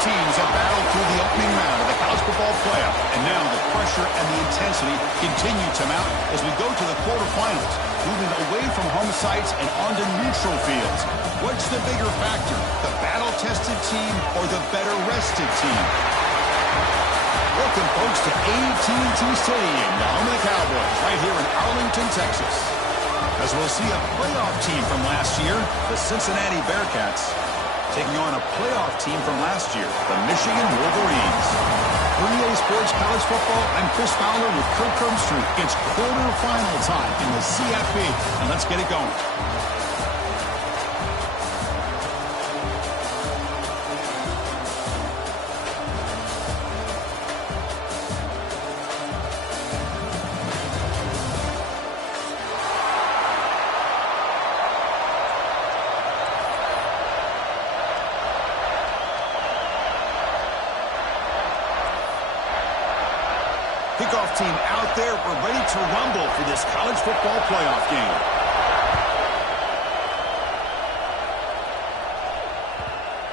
teams have battled through the opening round of the college football playoff, and now the pressure and the intensity continue to mount as we go to the quarterfinals, moving away from home sites and onto neutral fields. What's the bigger factor, the battle-tested team or the better-rested team? Welcome, folks, to AT&T Stadium, the home of the Cowboys, right here in Arlington, Texas. As we'll see a playoff team from last year, the Cincinnati Bearcats, taking on a playoff team from last year, the Michigan Wolverines. For EA Sports College Football, I'm Chris Fowler with Kirk Herbstreit. It's quarterfinal time in the CFP, and let's get it going. Kickoff team out there. We're ready to rumble for this college football playoff game.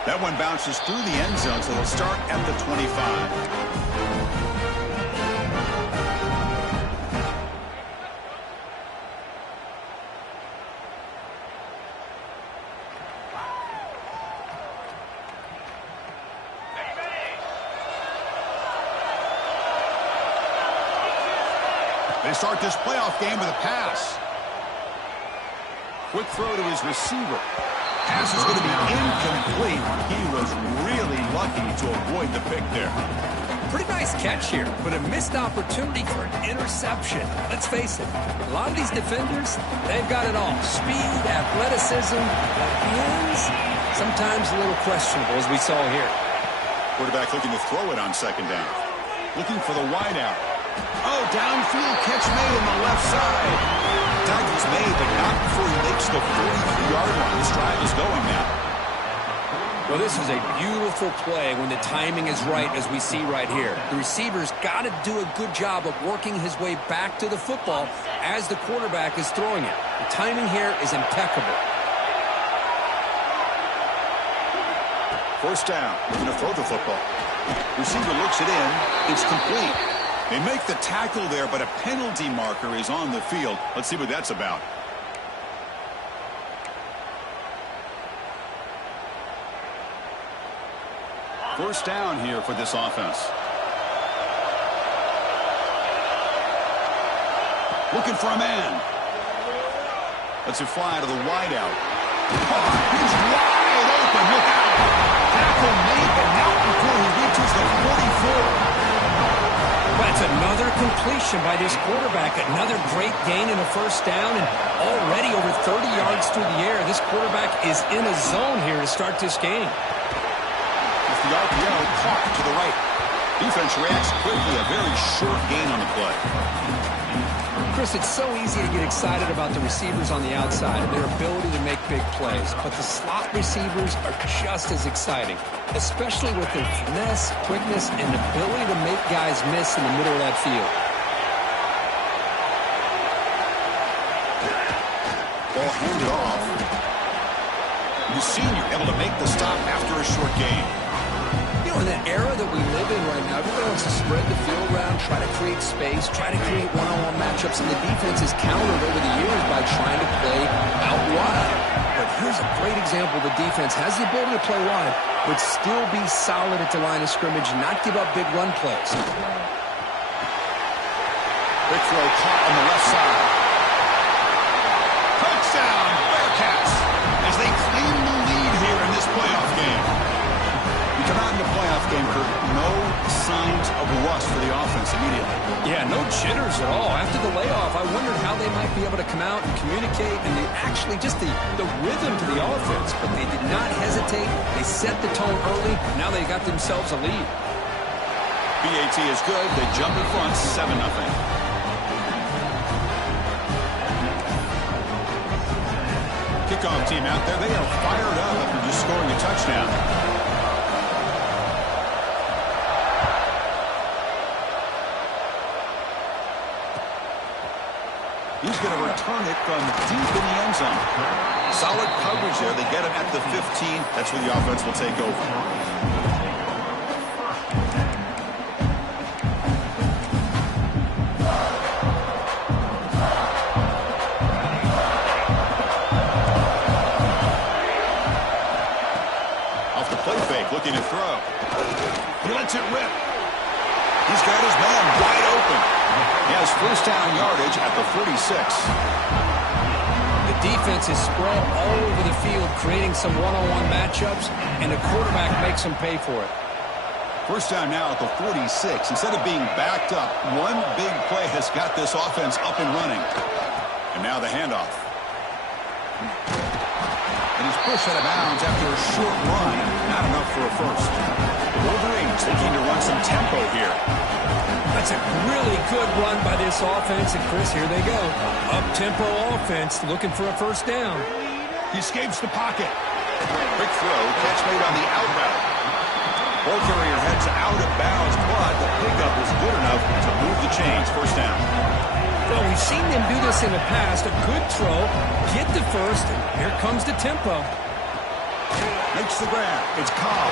That one bounces through the end zone, so they'll start at the 25. They start this playoff game with a pass. Quick throw to his receiver. Pass is going to be incomplete. He was really lucky to avoid the pick there. Pretty nice catch here, but a missed opportunity for an interception. Let's face it, a lot of these defenders, they've got it all. Speed, athleticism, hands, sometimes a little questionable, as we saw here. Quarterback looking to throw it on second down. Looking for the wideout. Oh, downfield catch made on the left side. Tackle's made, but not before he makes the 43-yard line. This drive is going now. Well, this is a beautiful play when the timing is right, as we see right here. The receiver's got to do a good job of working his way back to the football as the quarterback is throwing it. The timing here is impeccable. First down, looking to throw the football. Receiver looks it in. It's complete. They make the tackle there, but a penalty marker is on the field. Let's see what that's about. First down here for this offense. Looking for a man. Lets it fly to the wideout. Oh, he's wide open. Look out. Tackle made, but not before he reaches the 44. That's another completion by this quarterback. Another great gain in a first down, and already over 30 yards through the air. This quarterback is in a zone here to start this game. With the RPO caught to the right. Defense reacts quickly. A very short gain on the play. Chris, it's so easy to get excited about the receivers on the outside and their ability to make big plays, but the slot receivers are just as exciting, especially with their finesse, quickness, and ability to make guys miss in the middle of that field. Ball handed off. The senior able to make the stop after a short gain. You know, in that era that we live in right now, everybody wants to spread the field around, try to create space, try to create one-on-one matchups, and the defense is countered over the years by trying to play out wide. But here's a great example. The defense has the ability to play wide, but still be solid at the line of scrimmage, not give up big run plays. Big throw caught on the left side. Touchdown, Bearcats, as they claim the lead here in this playoff game. We come out in the playoff game, Kirk, no signs of rust for the offense immediately. Yeah, no jitters at all. After the layoff, I wondered how they might be able to come out and communicate, and actually just the rhythm to the offense. But they did not hesitate. They set the tone early. Now they got themselves a lead. BAT is good. They jump in front, 7-0. Kickoff team out there. They are fired up after just scoring a touchdown. He's going to return it from deep in the end zone. Solid coverage there. They get him at the 15. That's where the offense will take over. man wide open. He has first down yardage at the 46. The defense is spread all over the field, creating some one-on-one matchups, and the quarterback makes them pay for it. First down now at the 46. Instead of being backed up, one big play has got this offense up and running. And now the handoff. And he's pushed out of bounds after a short run. Not enough for a first. The Wolverines looking to run some tempo here. That's a really good run by this offense. And, Chris, here they go. Up-tempo offense looking for a first down. He escapes the pocket. Quick throw. Catch made on the out route. Ball carrier heads out of bounds, but the pickup is good enough to move the chains. First down. Well, we've seen them do this in the past. A good throw, get the first, and here comes the tempo. Makes the grab. It's Cobb.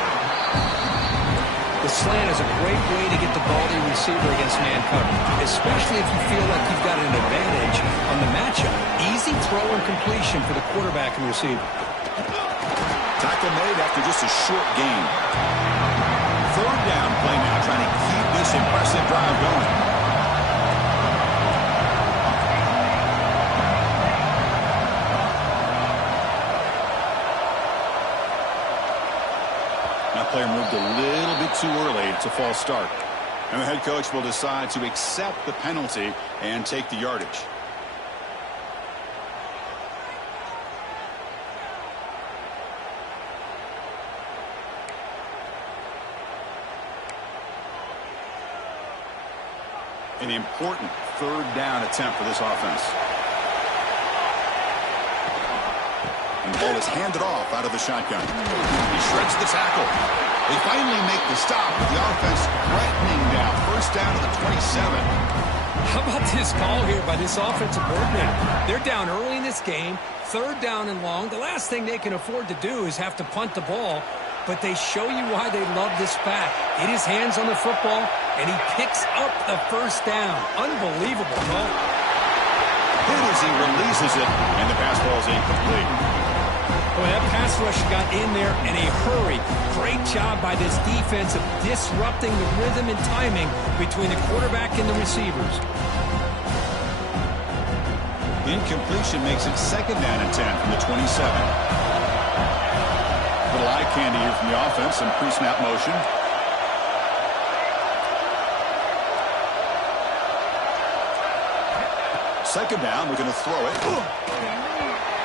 The slant is a great way to get the ball to your receiver against man coverage, especially if you feel like you've got an advantage on the matchup. Easy throw and completion for the quarterback and receiver. Tackle made after just a short gain. Third down play now, trying to keep this impressive drive going. That player moved a little bit too early. It's a false start. And the head coach will decide to accept the penalty and take the yardage. An important third down attempt for this offense. And the ball is handed off out of the shotgun. He shreds the tackle. They finally make the stop with the offense threatening down. First down to the 27. How about this call here by this offensive coordinator? They're down early in this game, third down and long. The last thing they can afford to do is have to punt the ball, but they show you why they love this back. Get his hands on the football, and he picks up the first down. Unbelievable call. Hit as he releases it, and the pass ball is incomplete. Well, that pass rush got in there in a hurry. Great job by this defense of disrupting the rhythm and timing between the quarterback and the receivers. Incompletion makes it second down and 10 from the 27. Little eye candy here from the offense, some pre-snap motion. Second down, we're going to throw it.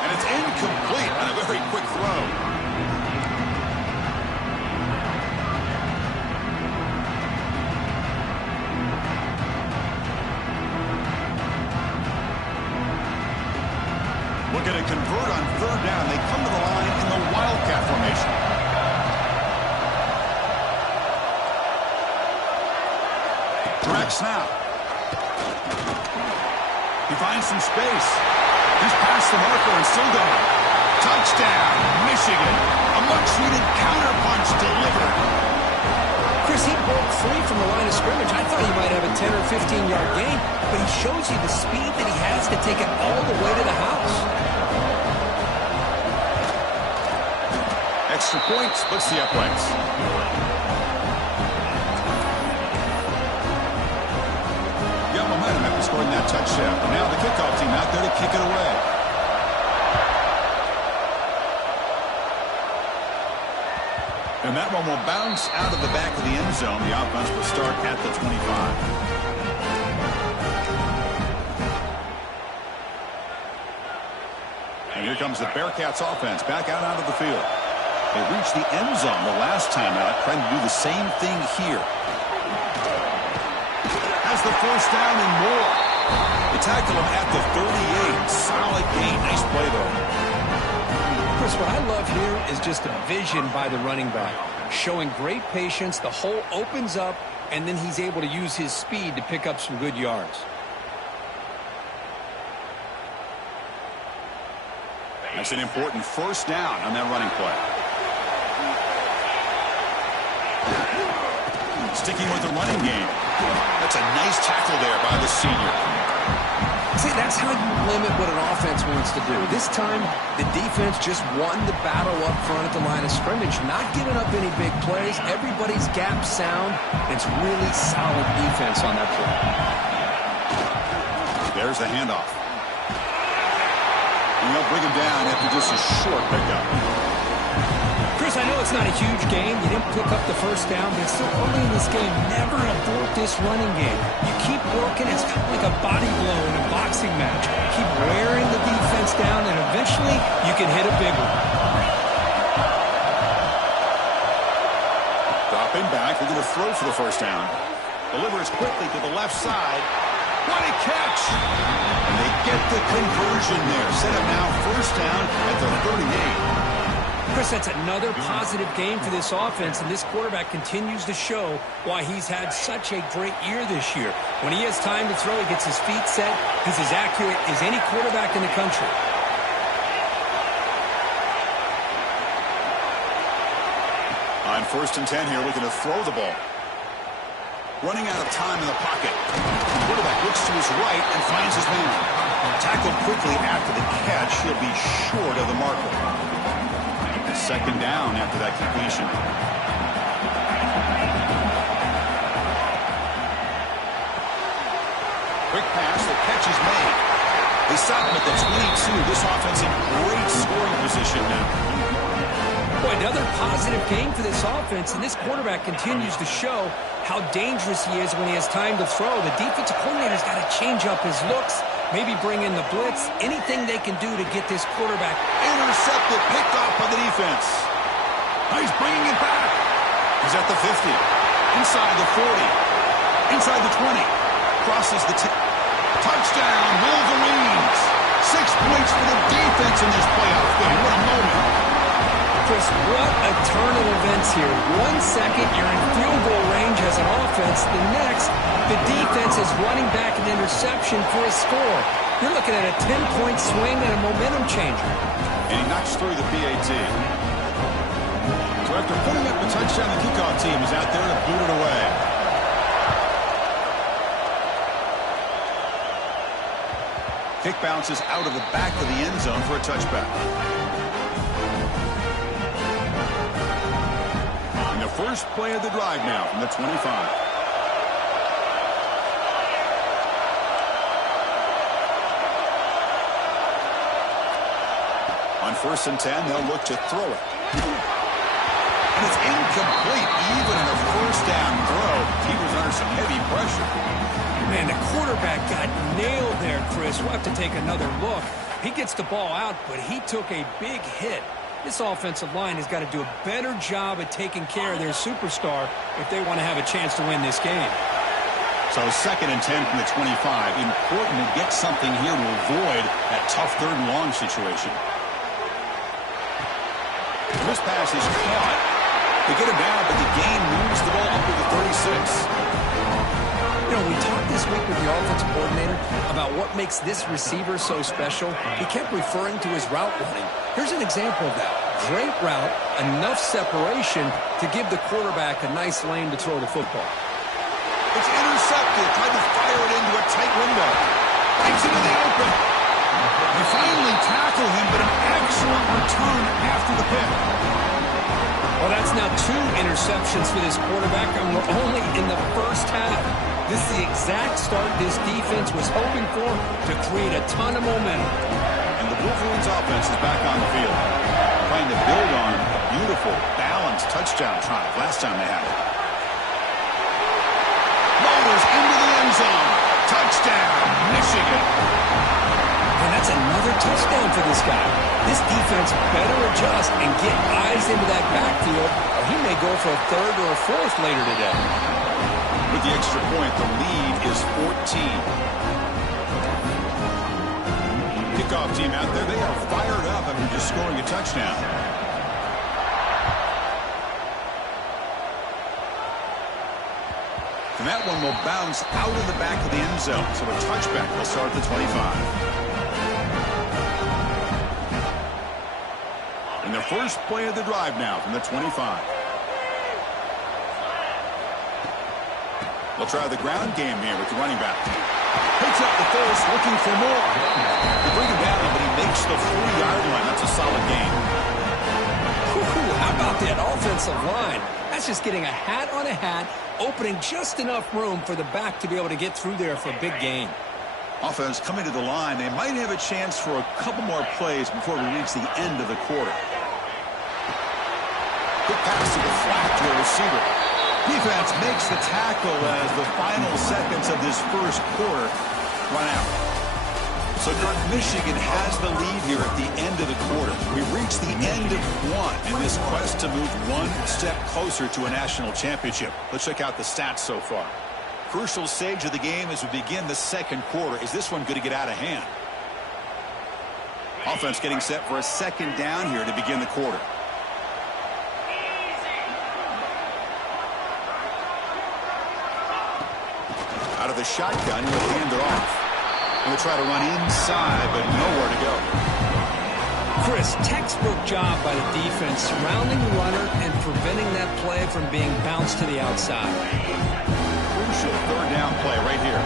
And it's incomplete on a very quick throw. Looking to convert on third down. They come to the line in the Wildcat formation. Direct snap. He finds some space. He's past the marker and still going. Touchdown, Michigan. A much-needed counterpunch delivered. Chris, he broke free from the line of scrimmage. I thought he might have a 10 or 15-yard gain, but he shows you the speed that he has to take it all the way to the house. Extra point splits the uprights. Got momentum after scoring that touchdown. And now the kickoff team out there to kick it away. And that one will bounce out of the back of the end zone. The offense will start at the 25. And here comes the Bearcats offense back out onto the field. They reached the end zone the last time out, trying to do the same thing here. Has the first down and more. They tackle him at the 38. Solid gain. Nice play, though. Chris, what I love here is just a vision by the running back. Showing great patience, the hole opens up, and then he's able to use his speed to pick up some good yards. That's an important first down on that running play. Sticking with the running game. That's a nice tackle there by the senior. See, that's how you limit what an offense wants to do. This time, the defense just won the battle up front at the line of scrimmage, not giving up any big plays. Everybody's gap sound. It's really solid defense on that play. There's the handoff. And they'll bring him down after just a short pickup. Chris, I know it's not a huge game. You didn't pick up the first down, but it's still early in this game. Never abort this running game. You keep working. It's kind of like a body blow in a boxing match. Keep wearing the defense down, and eventually you can hit a big one. Dropping back. They're going to throw for the first down. Delivers quickly to the left side. What a catch! And they get the conversion there. Set up now first down at the 38. Chris, that's another positive game for this offense, and this quarterback continues to show why he's had such a great year this year. When he has time to throw, he gets his feet set. He's as accurate as any quarterback in the country. On 1st and 10 here, looking to throw the ball. Running out of time in the pocket. The quarterback looks to his right and finds his man. Tackled quickly after the catch. He'll be short of the marker. Second down after that completion. Quick pass, the catch is made. They stop him at the 22. This offense in great scoring position now. Boy, another positive game for this offense, and this quarterback continues to show how dangerous he is when he has time to throw. The defensive coordinator's got to change up his looks, maybe bring in the blitz, anything they can do to get this quarterback. Intercepted, picked off by the defense. He's bringing it back. He's at the 50, inside the 40, inside the 20, crosses the 10. Touchdown, Wolverines. 6 points for the defense in this playoff game. What a moment. Chris, what a turn of events here. 1 second, you're in field goal range as an offense. The next, the defense is running back an interception for a score. You're looking at a 10-point swing and a momentum changer. And he knocks through the PAT. So after putting up a touchdown, the kickoff team is out there to boot it away. Kick bounces out of the back of the end zone for a touchback. And the first play of the drive now from the 25. On 1st and 10, they'll look to throw it. And it's incomplete. Even in a first down throw, he was under some heavy pressure. Man, the quarterback got nailed there, Chris. We'll have to take another look. He gets the ball out, but he took a big hit. This offensive line has got to do a better job at taking care of their superstar if they want to have a chance to win this game. So 2nd and 10 from the 25. Important to get something here to avoid that tough 3rd and long situation. This pass is caught. They get him down, but the gain moves the ball up to the 36. You know, we talked this week with the offensive coordinator about what makes this receiver so special. He kept referring to his route running. Here's an example of that. Great route, enough separation to give the quarterback a nice lane to throw the football. It's intercepted. Tried to fire it into a tight window. Takes it in the open. They finally tackle him, but an excellent return after the pick. Well, that's now 2 interceptions for this quarterback, and we're only in the first half. This is the exact start this defense was hoping for to create a ton of momentum. And the Wolverines offense is back on the field, trying to build on a beautiful, balanced touchdown drive last time they had it. Motors into the end zone. Touchdown, Michigan. And that's another touchdown for this guy. This defense better adjust and get eyes into that backfield, or he may go for a 3rd or a 4th later today. With the extra point, the lead is 14. Kickoff team out there, they are fired up after just scoring a touchdown. And that one will bounce out of the back of the end zone. So a touchback will start at the 25. And the first play of the drive now from the 25. They'll try the ground game here with the running back. Picks up the first, looking for more. They bring him down, but he makes the 40-yard line. That's a solid gain. How about that offensive line? That's just getting a hat on a hat, opening just enough room for the back to be able to get through there for a big gain. Offense coming to the line. They might have a chance for a couple more plays before we reach the end of the quarter. Quick pass to the flat to a receiver. Defense makes the tackle as the final seconds of this first quarter run out. So Michigan has the lead here at the end of the quarter. We've reached the end of one in this quest to move one step closer to a national championship. Let's check out the stats so far. Crucial stage of the game as we begin the second quarter. Is this one going to get out of hand? Offense getting set for a second down here to begin the quarter. Out of the shotgun, he'll hand it off. And we'll try to run inside, but nowhere to go. Chris, textbook job by the defense, surrounding the runner and preventing that play from being bounced to the outside. Crucial third down play right here.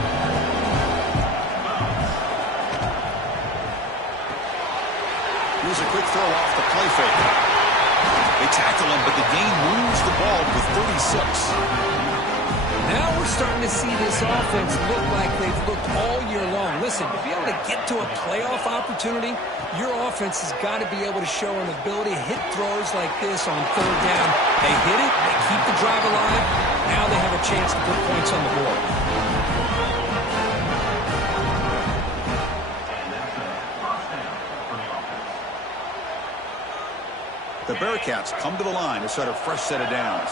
Here's a quick throw off the play fake. They tackle him, but the gain moves the ball to 36. Now we're starting to see this offense look like they've looked all year long. Listen, to be able to get to a playoff opportunity, your offense has got to be able to show an ability to hit throws like this on third down. They hit it, they keep the drive alive. Now they have a chance to put points on the board. The Bearcats come to the line to start a fresh set of downs.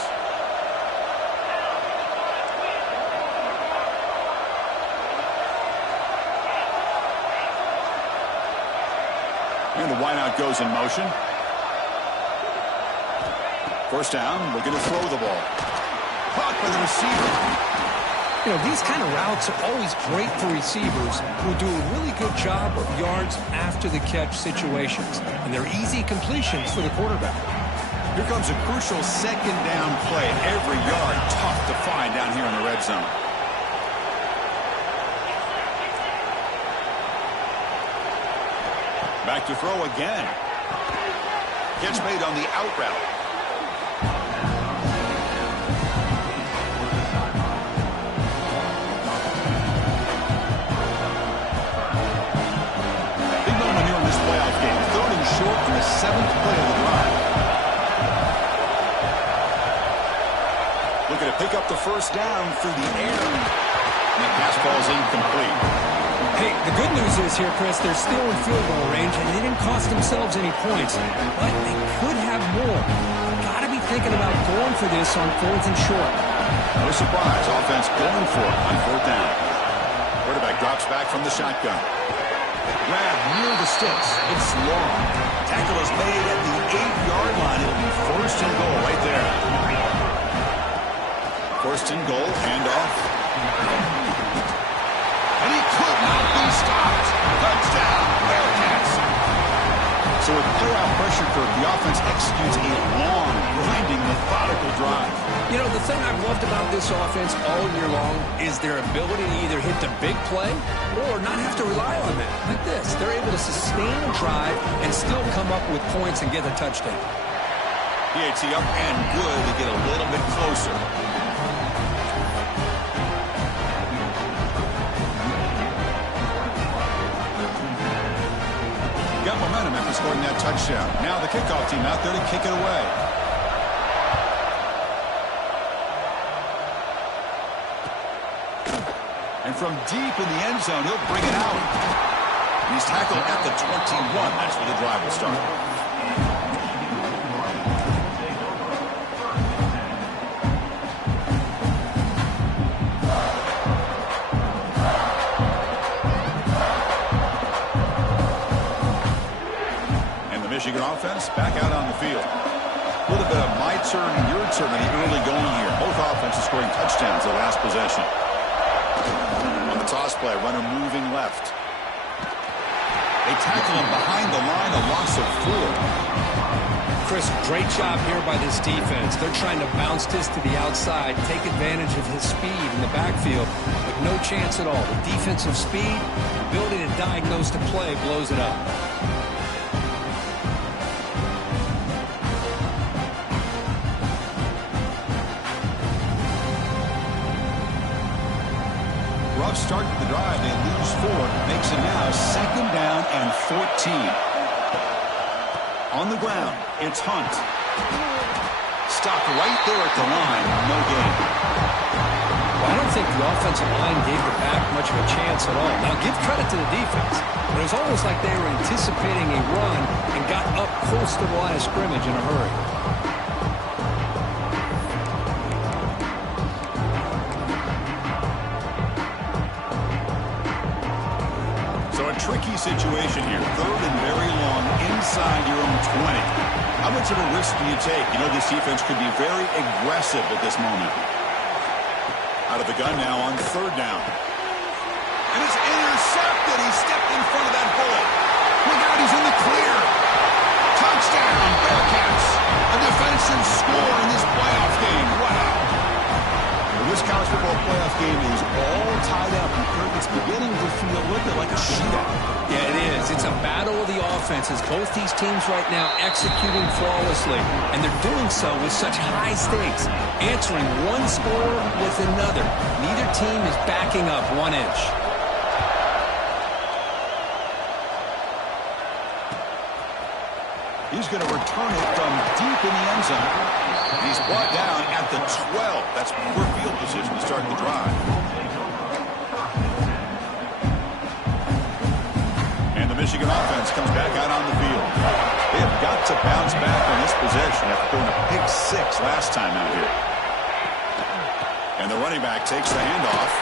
And the wideout goes in motion. First down, we're going to throw the ball. Caught by the receiver. You know, these kind of routes are always great for receivers who do a really good job of yards after the catch situations. And they're easy completions for the quarterback. Here comes a crucial second down play. Every yard tough to find down here in the red zone. Back to throw again. Catch made on the out route. Big moment here in this playoff game. Third and short on the 7th play of the drive. Looking to pick up the first down through the air. And the pass ball is incomplete. Hey, the good news is here, Chris, they're still in field goal range, and they didn't cost themselves any points. But they could have more. Got to be thinking about going for this on fourth and short. No surprise, offense going for it on fourth down. Quarterback drops back from the shotgun. Grab near the sticks. It's long. Tackle is made at the 8-yard line. It'll be first and goal right there. First and goal, handoff. And he could not be stopped. Touchdown, Bearcats. So with playoff pressure curve, the offense executes a long, grinding, methodical drive. You know, the thing I've loved about this offense all year long is their ability to either hit the big play or not have to rely on that. Like this, they're able to sustain a drive and still come up with points and get a touchdown. PAT up and good to get a little bit closer. Got momentum after scoring that touchdown. Now the kickoff team out there to kick it away. And from deep in the end zone, he'll bring it out. And he's tackled at the 21. That's where the drive will start. Michigan offense back out on the field. A little bit of my turn, your turn in the early going here. Both offenses scoring touchdowns the last possession. On the toss play, runner moving left. They tackle him behind the line, a loss of 4. Chris, great job here by this defense. They're trying to bounce this to the outside, take advantage of his speed in the backfield. But No chance at all. The defensive speed, ability to diagnose the play blows it up. Rough start to the drive. They lose 4. Makes it now 2nd down and 14. On the ground, it's Hunt. Stopped right there at the line. No gain. Well, I don't think the offensive line gave the back much of a chance at all. Now, give credit to the defense, but it was almost like they were anticipating a run and got up close to the line of scrimmage in a hurry. Tricky situation here. 3rd and very long inside your own 20. How much of a risk do you take? You know this defense could be very aggressive at this moment. Out of the gun now on 3rd down. And it's intercepted. He stepped in front of that bullet. Look out, he's in the clear. Touchdown, Bearcats. A defensive score in this playoff game. Wow. This college football playoff game is all tied up. It's beginning to feel a little bit like a shootout. Yeah, it is. It's a battle of the offenses. Both these teams right now executing flawlessly, and they're doing so with such high stakes, answering one score with another. Neither team is backing up 1 inch. He's going to return it from deep in the end zone. He's brought down at the 12. That's poor field position to start the drive. And the Michigan offense comes back out on the field. They have got to bounce back on this possession after throwing a pick 6 last time out here. And the running back takes the handoff.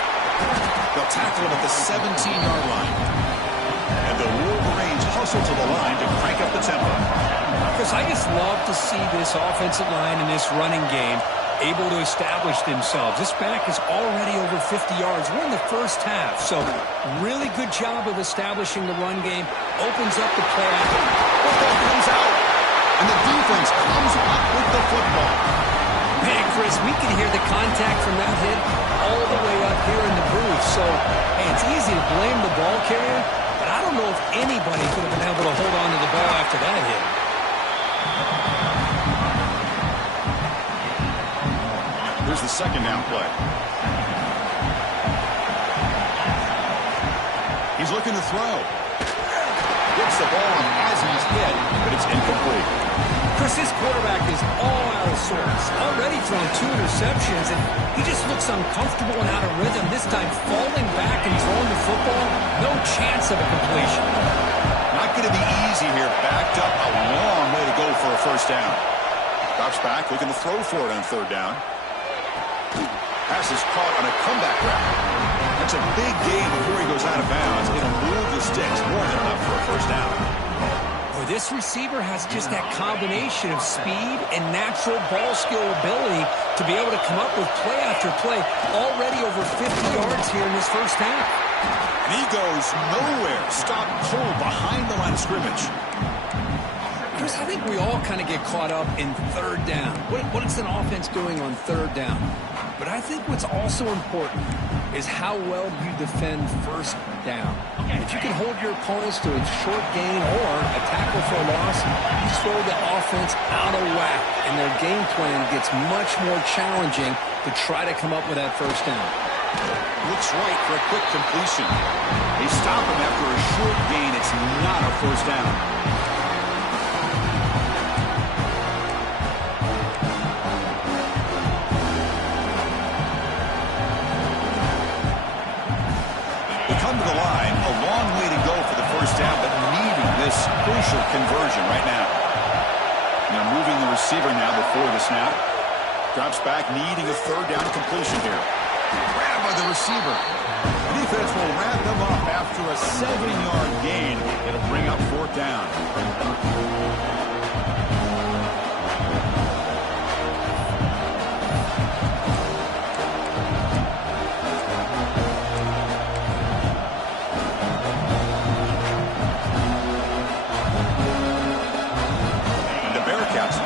They'll tackle him at the 17-yard line. And the Wolverines hustle to the line to crank up the tempo. Chris, I just love to see this offensive line and this running game able to establish themselves. This back is already over 50 yards. We're in the first half, so really good job of establishing the run game. Opens up the play. Football comes out, and the defense comes up with the football. Man, Chris, we can hear the contact from that hit all the way up here in the booth. So, hey, it's easy to blame the ball carrier, but I don't know if anybody could have been able to hold on to the ball after that hit. Here's the 2nd down play. He's looking to throw. Gets the ball on as he's hit, but it's incomplete. Chris, this quarterback is all out of sorts. Already thrown 2 interceptions, and he just looks uncomfortable and out of rhythm. This time falling back and throwing the football. No chance of a completion. Not going to be easy here. Backed up a long way to go for a 1st down. Drops back, looking to throw for it on 3rd down. Pass is caught on a comeback route. That's a big gain before he goes out of bounds. It'll move the sticks more than enough for a 1st down. Boy, this receiver has just that combination of speed and natural ball skill ability to be able to come up with play after play. Already over 50 yards here in this 1st half. And he goes nowhere. Stopped cold behind the line of scrimmage. Chris, I think we all kind of get caught up in 3rd down. What is an offense doing on 3rd down? But I think what's also important is how well you defend 1st down. If you can hold your opponents to a short gain or a tackle for a loss, you throw the offense out of whack, and their game plan gets much more challenging to try to come up with that 1st down. Looks right for a quick completion. They stop him after a short gain. It's not a 1st down. Come to the line, a long way to go for the 1st down, but needing this crucial conversion right now. Now moving the receiver now before the snap. Drops back, needing a 3rd down completion here. Grabbed by the receiver. The defense will wrap them up after a 7-yard gain. It'll bring up 4th down.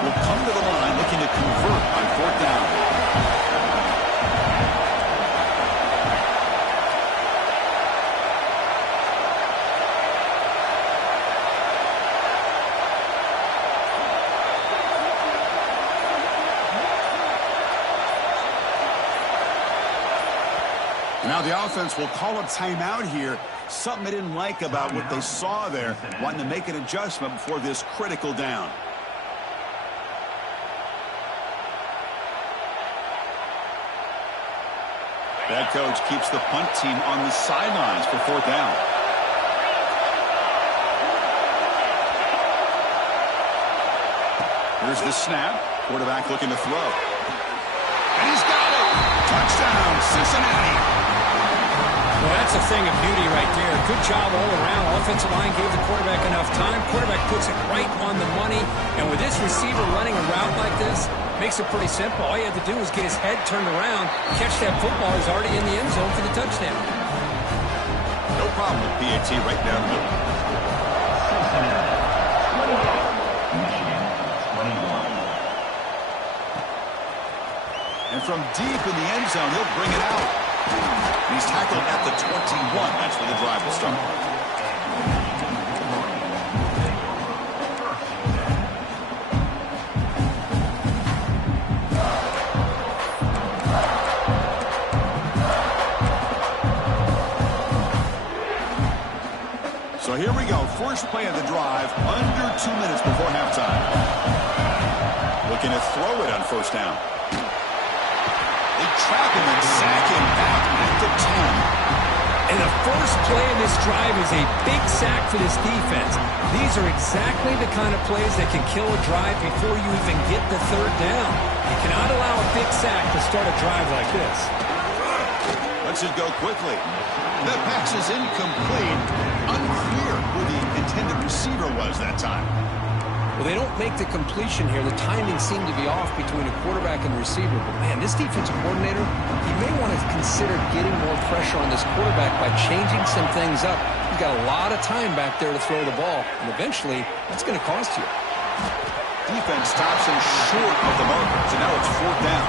Will come to the line looking to convert on 4th down. Now the offense will call a timeout here. Something they didn't like about what they saw there. Wanting to make an adjustment before this critical down. That coach keeps the punt team on the sidelines for 4th down. Here's the snap. Quarterback looking to throw. And he's got it. Touchdown, Cincinnati. Well, that's a thing of beauty right there. Good job all around. Offensive line gave the quarterback enough time. Quarterback puts it right on the money. And with this receiver running a route like this, makes it pretty simple. All you had to do was get his head turned around, catch that football. He's already in the end zone for the touchdown. No problem with PAT right down the middle. And from deep in the end zone, he'll bring it out. He's tackled at the 21. That's where the drive will start. So here we go. First play of the drive, under 2 minutes before halftime. Looking to throw it on 1st down. They trap him and sack him back at the 10. And the first play of this drive is a big sack for this defense. These are exactly the kind of plays that can kill a drive before you even get the 3rd down. You cannot allow a big sack to start a drive like this. Let's just go quickly. That pass is incomplete. Unclear who the intended receiver was that time. Well, they don't make the completion here. The timing seemed to be off between a quarterback and the receiver. But, man, this defensive coordinator, he may want to consider getting more pressure on this quarterback by changing some things up. He's got a lot of time back there to throw the ball, and eventually that's going to cost you. Defense stops him short of the marker, so now it's 4th down.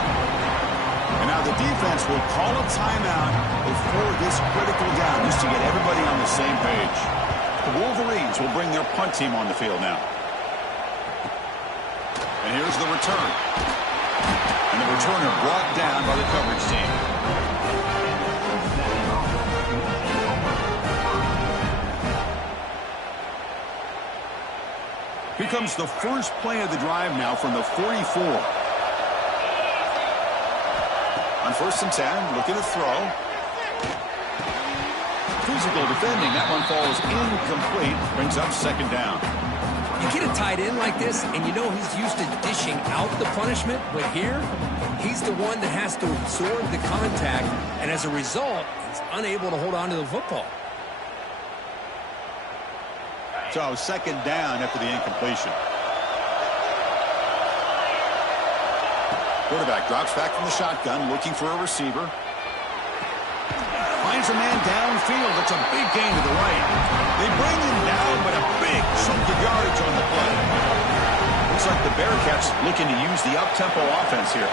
And now the defense will call a timeout before this critical down, just to get everybody on the same page. The Wolverines will bring their punt team on the field now. And here's the return. And the returner brought down by the coverage team. Here comes the first play of the drive now from the 44. On 1st and 10, looking to throw. Physical defending. That one falls incomplete. Brings up 2nd down. You get a tight end like this, and you know he's used to dishing out the punishment, but here, he's the one that has to absorb the contact, and as a result, he's unable to hold on to the football. So 2nd down after the incompletion. Quarterback drops back from the shotgun, looking for a receiver. Finds a man downfield. It's a big gain to the right. They bring him down, but a big chunk of yardage on the play. Looks like the Bearcats looking to use the up-tempo offense here.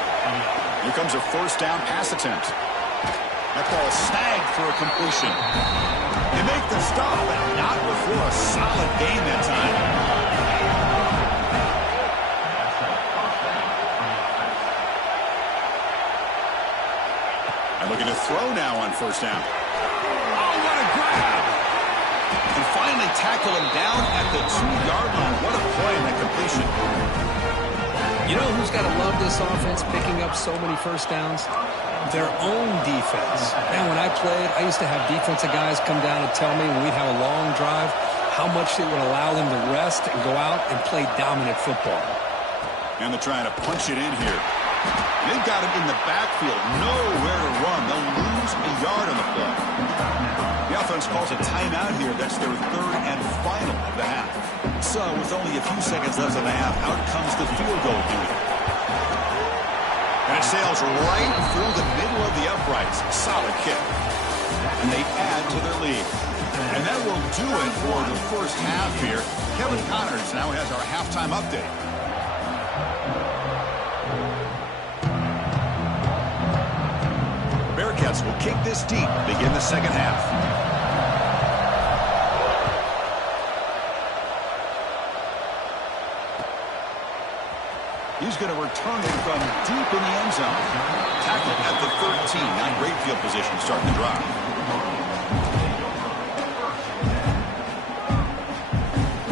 Here comes a 1st down pass attempt. That ball snagged for a completion. They make the stop, but not before a solid gain that time. And looking to throw now on 1st down. Oh, what a grab! And finally tackle him down at the 2-yard line. What a play in that completion. You know who's got to love this offense picking up so many 1st downs? Their own defense. Man, when I played, I used to have defensive guys come down and tell me when we'd have a long drive how much it would allow them to rest and go out and play dominant football. And they're trying to punch it in here. They've got him in the backfield, nowhere to run. They'll lose a yard on the play. The offense calls a timeout here. That's their 3rd and final of the half. So with only a few seconds left in the half, out comes the field goal unit. And it sails right through the middle of the uprights. Solid kick. And they add to their lead. And that will do it for the first half here. Kevin Connors now has our halftime update. Bearcats will kick this deep to begin the 2nd half. He's going to return it from deep in the end zone. Tackled at the 13. Not great field position to start the drive.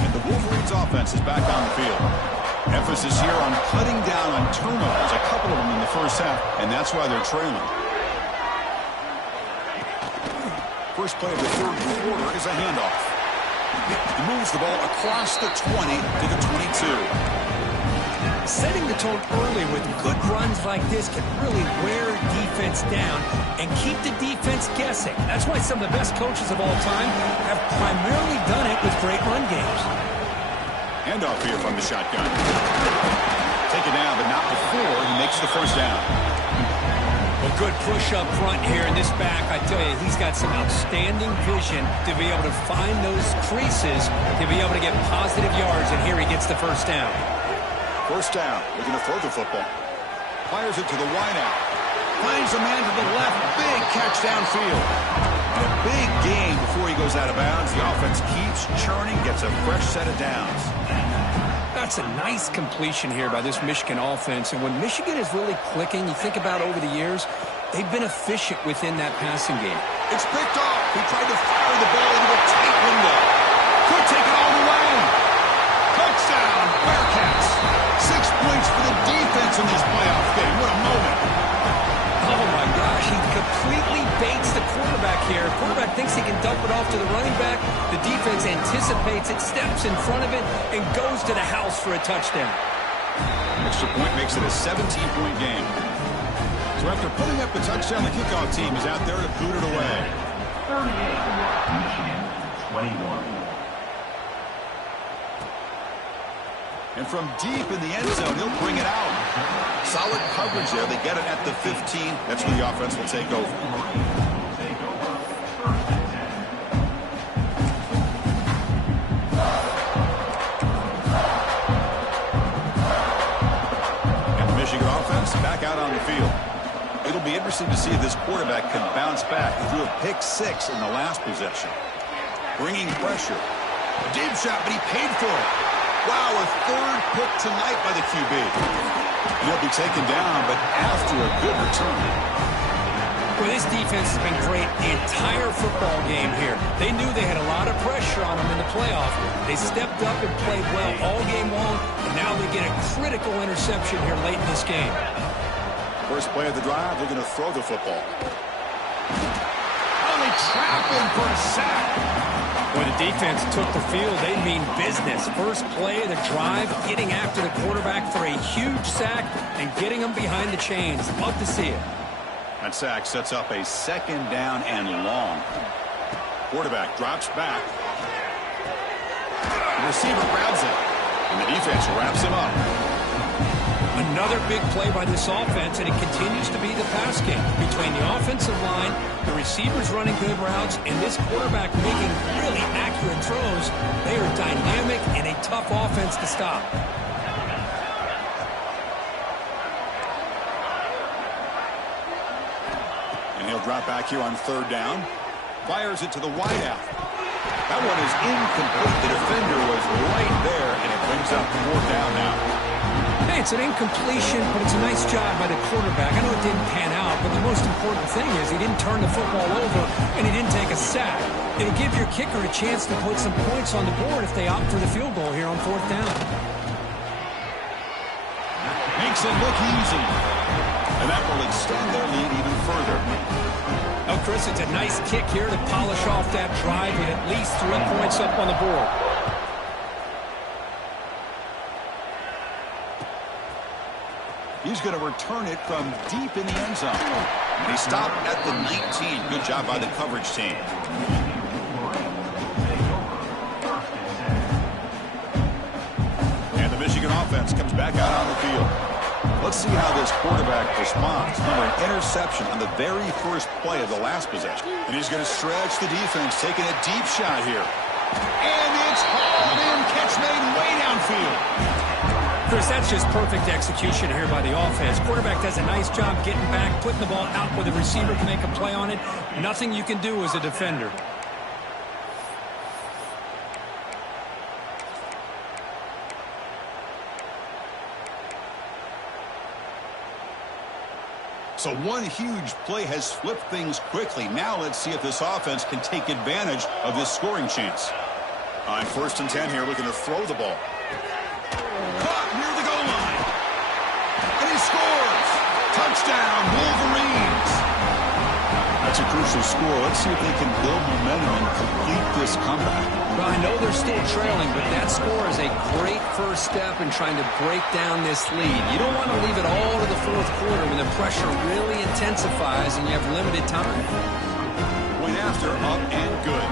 And the Wolverines offense is back on the field. Emphasis here on cutting down on turnovers, a couple of them in the first half, and that's why they're trailing. First play of the third quarter is a handoff. He moves the ball across the 20 to the 22. Setting the tone early with good runs like this can really wear defense down and keep the defense guessing. That's why some of the best coaches of all time have primarily done it with great run games. Handoff here from the shotgun. Taken down, but not before he makes the first down. Well, good push up front here in this back. I tell you, he's got some outstanding vision to be able to find those creases, to be able to get positive yards, and here he gets the first down. First down. They're going to throw the football. Fires it to the wideout. Finds a man to the left. Big catch downfield. And a big gain before he goes out of bounds. The offense keeps churning, gets a fresh set of downs. That's a nice completion here by this Michigan offense. And when Michigan is really clicking, you think about over the years, they've been efficient within that passing game. It's picked off. He tried to fire the ball into a tight window. Could take it all the way. Touchdown, Bearcats. 6 points for the defense in this playoff game. What a moment. Oh, my gosh. He completely baits the quarterback here. Quarterback thinks he can dump it off to the running back. The defense anticipates it, steps in front of it, and goes to the house for a touchdown. Extra point makes it a 17-point game. So after putting up the touchdown, the kickoff team is out there to boot it away. 38, Michigan, 21. And from deep in the end zone, he'll bring it out. Solid coverage there. They get it at the 15. That's where the offense will take over. And the Michigan offense back out on the field. It'll be interesting to see if this quarterback can bounce back. He threw a pick 6 in the last possession. Bringing pressure. A deep shot, but he paid for it. Wow, a third pick tonight by the QB. He'll be taken down, but after a good return. Well, this defense has been great the entire football game here. They knew they had a lot of pressure on them in the playoff. They stepped up and played well all game long, and now they get a critical interception here late in this game. First play of the drive, they're going to throw the football. Oh, they trap him for a sack. When the defense took the field, they mean business. First play of the drive, getting after the quarterback for a huge sack and getting him behind the chains. Love to see it. That sack sets up a second down and long. Quarterback drops back. The receiver grabs it, and the defense wraps him up. Another big play by this offense, and it continues to be the pass game. Between the offensive line, the receivers running good routes, and this quarterback making really accurate throws, they are dynamic and a tough offense to stop. And he'll drop back here on third down. Fires it to the wideout. That one is incomplete. The defender was right there, and it brings up fourth down now. Hey, it's an incompletion, but it's a nice job by the quarterback. I know it didn't pan out, but the most important thing is he didn't turn the football over, and he didn't take a sack. It'll give your kicker a chance to put some points on the board if they opt for the field goal here on fourth down. Makes it look easy. And that will extend their lead even further. Oh, Chris, it's a nice kick here to polish off that drive with at least 3 points up on the board. He's going to return it from deep in the end zone. And he stopped at the 19. Good job by the coverage team. And the Michigan offense comes back out on the field. Let's see how this quarterback responds. Remember, an interception on the very first play of the last possession. And he's going to stretch the defense, taking a deep shot here. And it's hauled in. Catch made way downfield. Chris, that's just perfect execution here by the offense. Quarterback does a nice job getting back, putting the ball out where the receiver can make a play on it. Nothing you can do as a defender. So one huge play has flipped things quickly. Now let's see if this offense can take advantage of this scoring chance. On 1st and 10 here, looking to throw the ball. Caught near the goal line. And he scores. Touchdown, Wolverines. That's a crucial score. Let's see if they can build momentum and complete this comeback. Well, I know they're still trailing, but that score is a great first step in trying to break down this lead. You don't want to leave it all to the 4th quarter when the pressure really intensifies and you have limited time. Point after, up and good.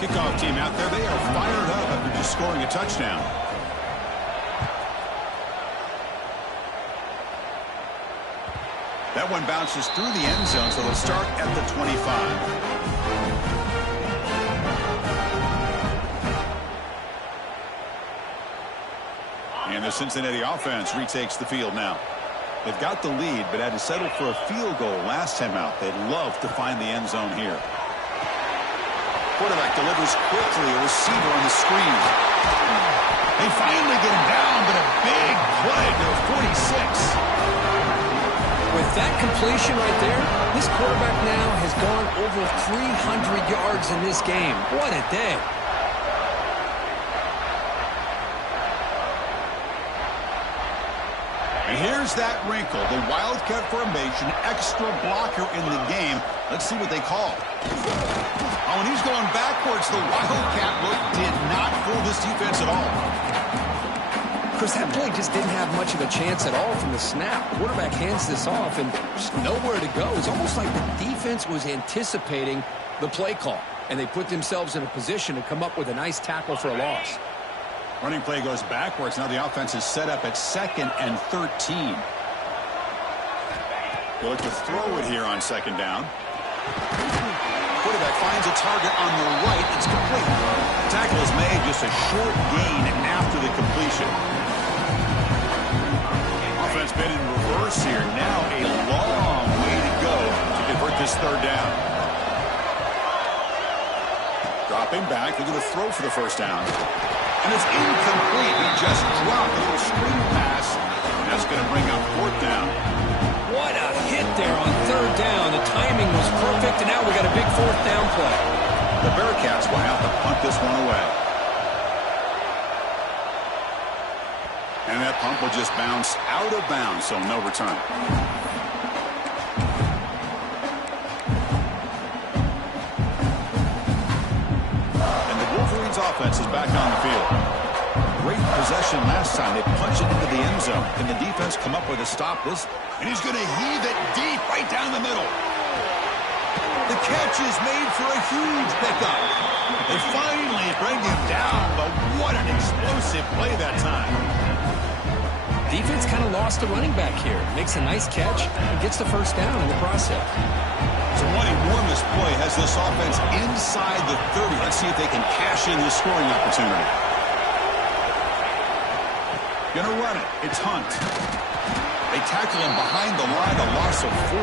Kickoff team out there, they are fired up after just scoring a touchdown. That one bounces through the end zone, so they'll start at the 25. And the Cincinnati offense retakes the field now. They've got the lead, but had to settle for a field goal last time out. They'd love to find the end zone here. Quarterback delivers quickly, a receiver on the screen. They finally get him down, but a big play to the 46. With that completion right there, this quarterback now has gone over 300 yards in this game. What a day. And here's that wrinkle, the Wildcat formation, extra blocker in the game. Let's see what they call. Oh, and he's going backwards. The Wildcat look did not fool this defense at all. Chris, that play just didn't have much of a chance at all from the snap. Quarterback hands this off and just nowhere to go. It's almost like the defense was anticipating the play call, and they put themselves in a position to come up with a nice tackle for a loss. Running play goes backwards. Now the offense is set up at 2nd and 13. They look to throw it here on 2nd down. Quarterback finds a target on the right. It's complete. Tackle is made, just a short gain after the completion. Offense been in reverse here. Now a long way to go to convert this 3rd down. Dropping back, looking to throw for the 1st down. And it's incomplete. He just dropped a little screen pass. And that's going to bring up 4th down. What a hit there on 3rd down. The timing was perfect, and now we got a big 4th down play. The Bearcats will have to punt this one away. And that punt will just bounce out of bounds, so no return. And the Wolverines offense is back on the field. Great possession last time. They punch it into the end zone. Can the defense come up with a stop this? And he's going to heave it deep right down the middle. The catch is made for a huge pickup. They finally bring him down, but what an explosive play that time. Defense kind of lost the running back here. Makes a nice catch and gets the 1st down in the process. So one enormous play has this offense inside the 30. Let's see if they can cash in this scoring opportunity. Gonna run it. It's Hunt. They tackle him behind the line, a loss of 4.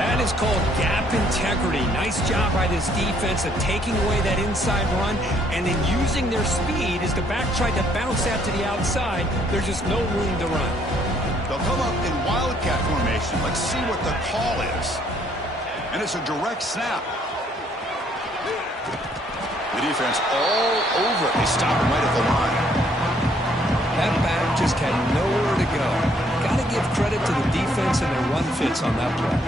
That is called gap integrity. Nice job by this defense of taking away that inside run and then using their speed as the back tried to bounce that to the outside. There's just no room to run. They'll come up in Wildcat formation. Let's see what the call is. And it's a direct snap. The defense all over it. They stop him right at the line. That back just had nowhere to go. Got to give credit to the defense and their run fits on that play.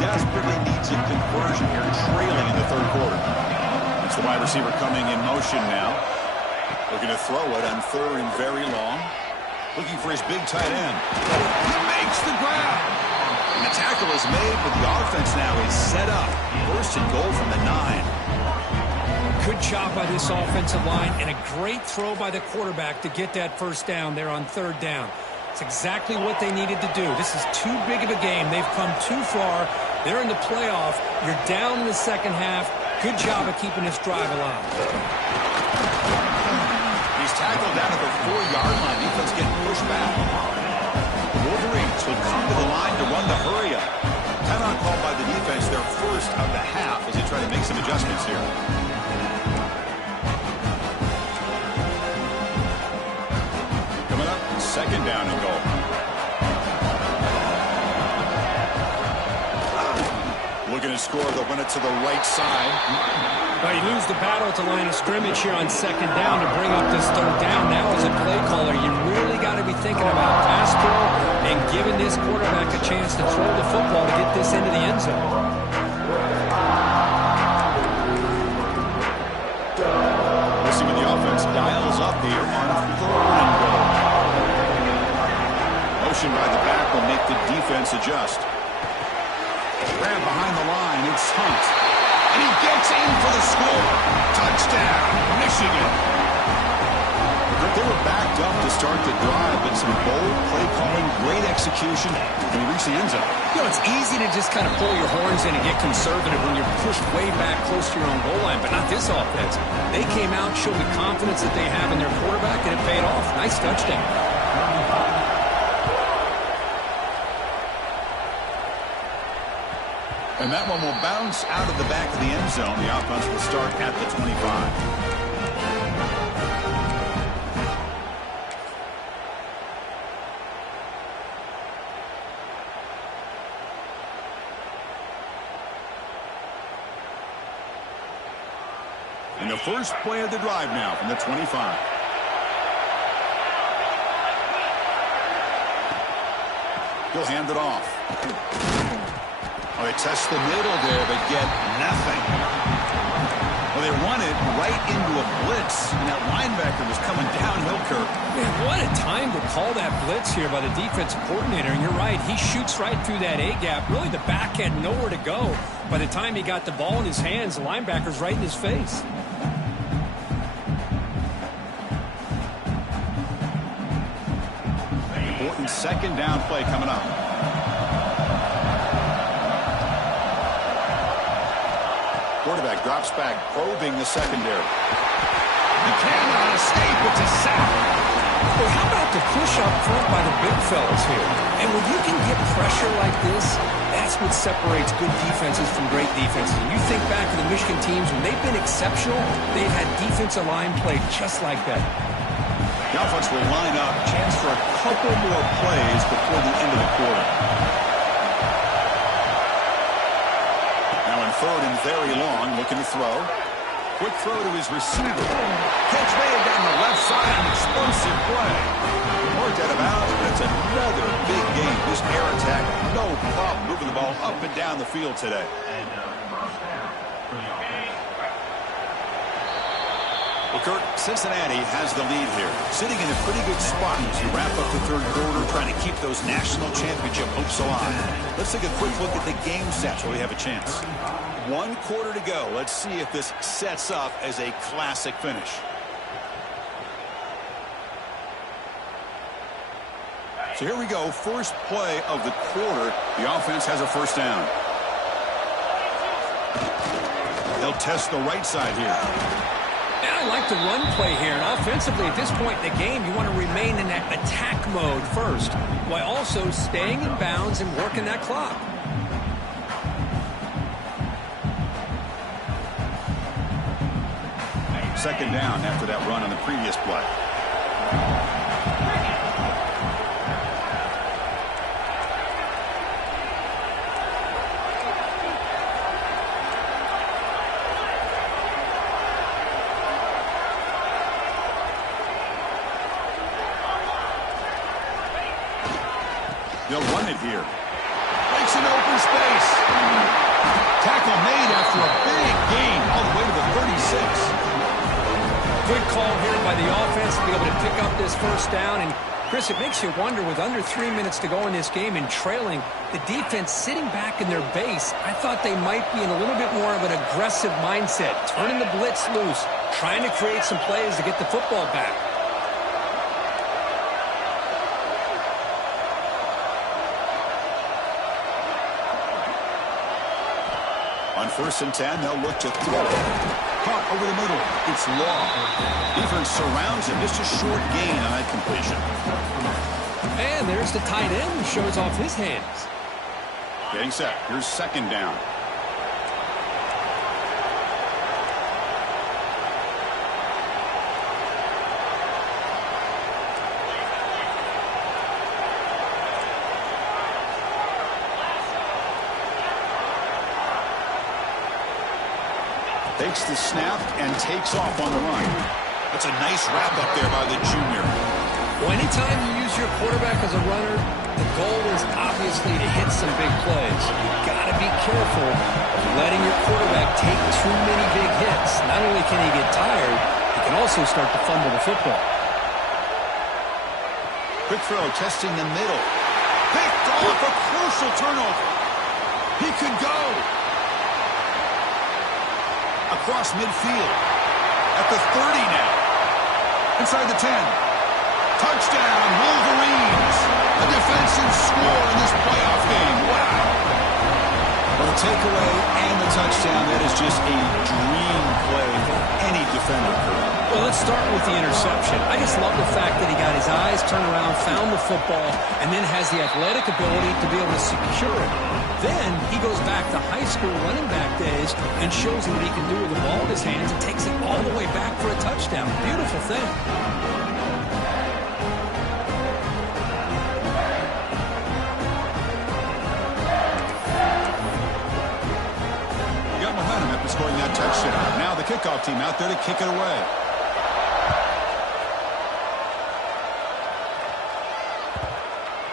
Desperately needs a conversion here, trailing in the 3rd quarter. It's the wide receiver coming in motion now. Looking to throw it on 3rd and very long. Looking for his big tight end. He makes the grab. And the tackle is made, but the offense now is set up. 1st and goal from the 9. Good job by this offensive line and a great throw by the quarterback to get that 1st down there on 3rd down. It's exactly what they needed to do. This is too big of a game. They've come too far. They're in the playoff. You're down in the 2nd half. Good job of keeping this drive alive. He's Tackled down at the 4-yard line. Defense getting pushed back. The Wolverines will come to the line to run the hurry-up. Timeout called by the defense, their first of the half, as they try to make some adjustments here. Coming up, second down and goal. Looking to score, they'll run it to the right side. Well, you lose the battle at the line of scrimmage here on second down to bring up this third down. Now, as a play caller, you really got to be thinking about pass pro and giving this quarterback a chance to throw the football to get this into the end zone. We'll see when the offense dials up here on third and goal. Motion by the back will make the defense adjust. Grab behind the line. It's Hunt. And he gets in for the score. Touchdown, Michigan. They were backed up to start the drive, but some bold play calling, great execution, and he reached the end zone. You know, it's easy to just kind of pull your horns in and get conservative when you're pushed way back close to your own goal line, but not this offense. They came out, showed the confidence that they have in their quarterback, and it paid off. Nice touchdown. And that one will bounce out of the back of the end zone. The offense will start at the 25. And the first play of the drive now from the 25. He'll hand it off. Oh, they test the middle there, but get nothing. Well, they run it right into a blitz, and that linebacker was coming downhill, Kirk. Man, what a time to call that blitz here by the defensive coordinator. And you're right, he shoots right through that A-gap. Really, the back had nowhere to go. By the time he got the ball in his hands, the linebacker's right in his face. Important second down play coming up. Quarterback drops back, probing the secondary. He cannot escape. It's a sack. Well, how about the push up front by the big fellas here? And when you can get pressure like this, that's what separates good defenses from great defenses. And you think back to the Michigan teams, when they've been exceptional, they've had defensive line play just like that. The offense will line up. Chance for a couple more plays before the end of the quarter. Now in third and very long, looking to throw. Quick throw to his receiver. Catch made down the left side. An explosive play. Worked out of bounds, but it's another big game. This air attack, no problem moving the ball up and down the field today. Well, Kirk, Cincinnati has the lead here, sitting in a pretty good spot as you wrap up the third quarter, trying to keep those national championship hopes alive. Let's take a quick look at the game stats where we have a chance. 1 quarter to go. Let's see if this sets up as a classic finish. So here we go. First play of the quarter. The offense has a first down. They'll test the right side here. I like the run play here, and offensively at this point in the game, you want to remain in that attack mode first, while also staying in bounds and working that clock. Second down after that run on the previous play. They'll run it here. Makes an open space. Tackle made after a big gain all the way to the 36. Good call here by the offense to be able to pick up this first down. And, Chris, it makes you wonder, with under 3 minutes to go in this game and trailing, the defense sitting back in their base, I thought they might be in a little bit more of an aggressive mindset, turning the blitz loose, trying to create some plays to get the football back. On 1st and 10, they'll look to throw it. Caught over the middle. It's Law. Defense surrounds him. Just a short gain on that completion. And there's the tight end who shows off his hands. Getting set. Here's second down. Takes the snap and takes off on the run. That's a nice wrap up there by the junior. Well, anytime you use your quarterback as a runner, the goal is obviously to hit some big plays. You've got to be careful of letting your quarterback take too many big hits. Not only can he get tired, he can also start to fumble the football. Quick throw, testing the middle. Picked off, a crucial turnover. He could go. Across midfield. At the 30 now. Inside the 10. Touchdown, Wolverines. A defensive score in this playoff game. Wow. Well, the takeaway and the touchdown, that is just a dream play for any defender. Well, let's start with the interception. I just love the fact that he got his eyes turned around, found the football, and then has the athletic ability to be able to secure it. Then he goes back to high school running back days and shows what he can do with the ball in his hands and takes it all the way back for a touchdown. Beautiful thing. Got momentum after scoring that touchdown. Now the kickoff team out there to kick it away.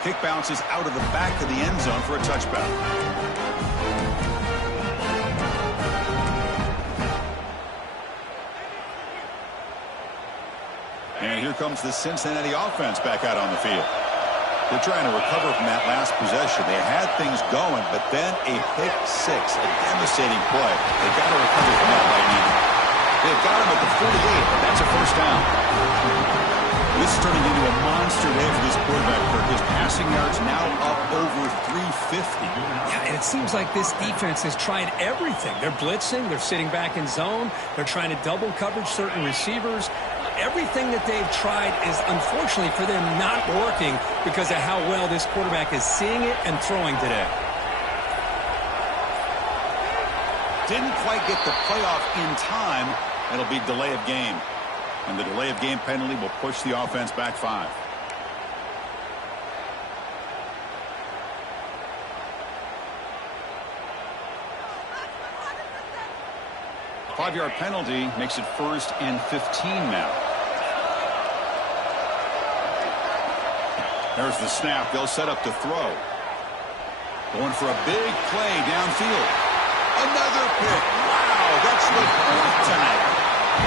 Kick bounces out of the back of the end zone for a touchback. And here comes the Cincinnati offense back out on the field. They're trying to recover from that last possession. They had things going, but then a pick six, a devastating play. They got to recover from that by needing. They've got him at the 48, but that's a first down. This is turning into a monster day for this quarterback, Kirk. His passing yards now up over 350. Yeah, and it seems like this defense has tried everything. They're blitzing. They're sitting back in zone. They're trying to double coverage certain receivers. Everything that they've tried is, unfortunately for them, not working because of how well this quarterback is seeing it and throwing today. Didn't quite get the playoff in time. It'll be delay of game. And the delay of game penalty will push the offense back 5. Five-yard penalty makes it 1st and 15 now. There's the snap. They'll set up to throw. Going for a big play downfield. Another pick. Wow, that's the 4th tonight.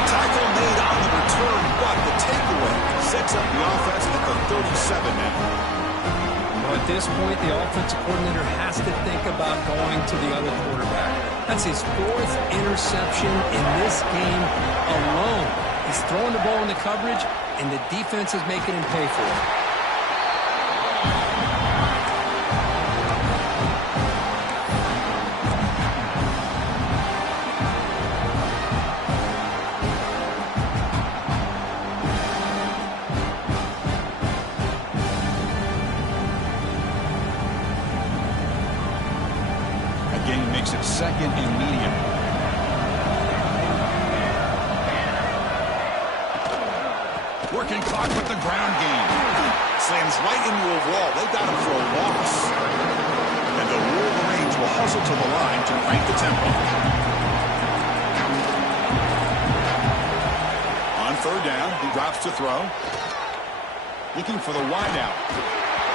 Tackle made on the return, but the takeaway sets up the offense at the 37 now. Well, at this point, the offensive coordinator has to think about going to the other quarterback. That's his 4th interception in this game alone. He's throwing the ball in the coverage, and the defense is making him pay for it. Makes it 2nd and medium. Working clock with the ground game. Slams right into a wall. They've got him for a loss. And the Wolverines will hustle to the line to crank the tempo. On 3rd down, he drops to throw. Looking for the wideout.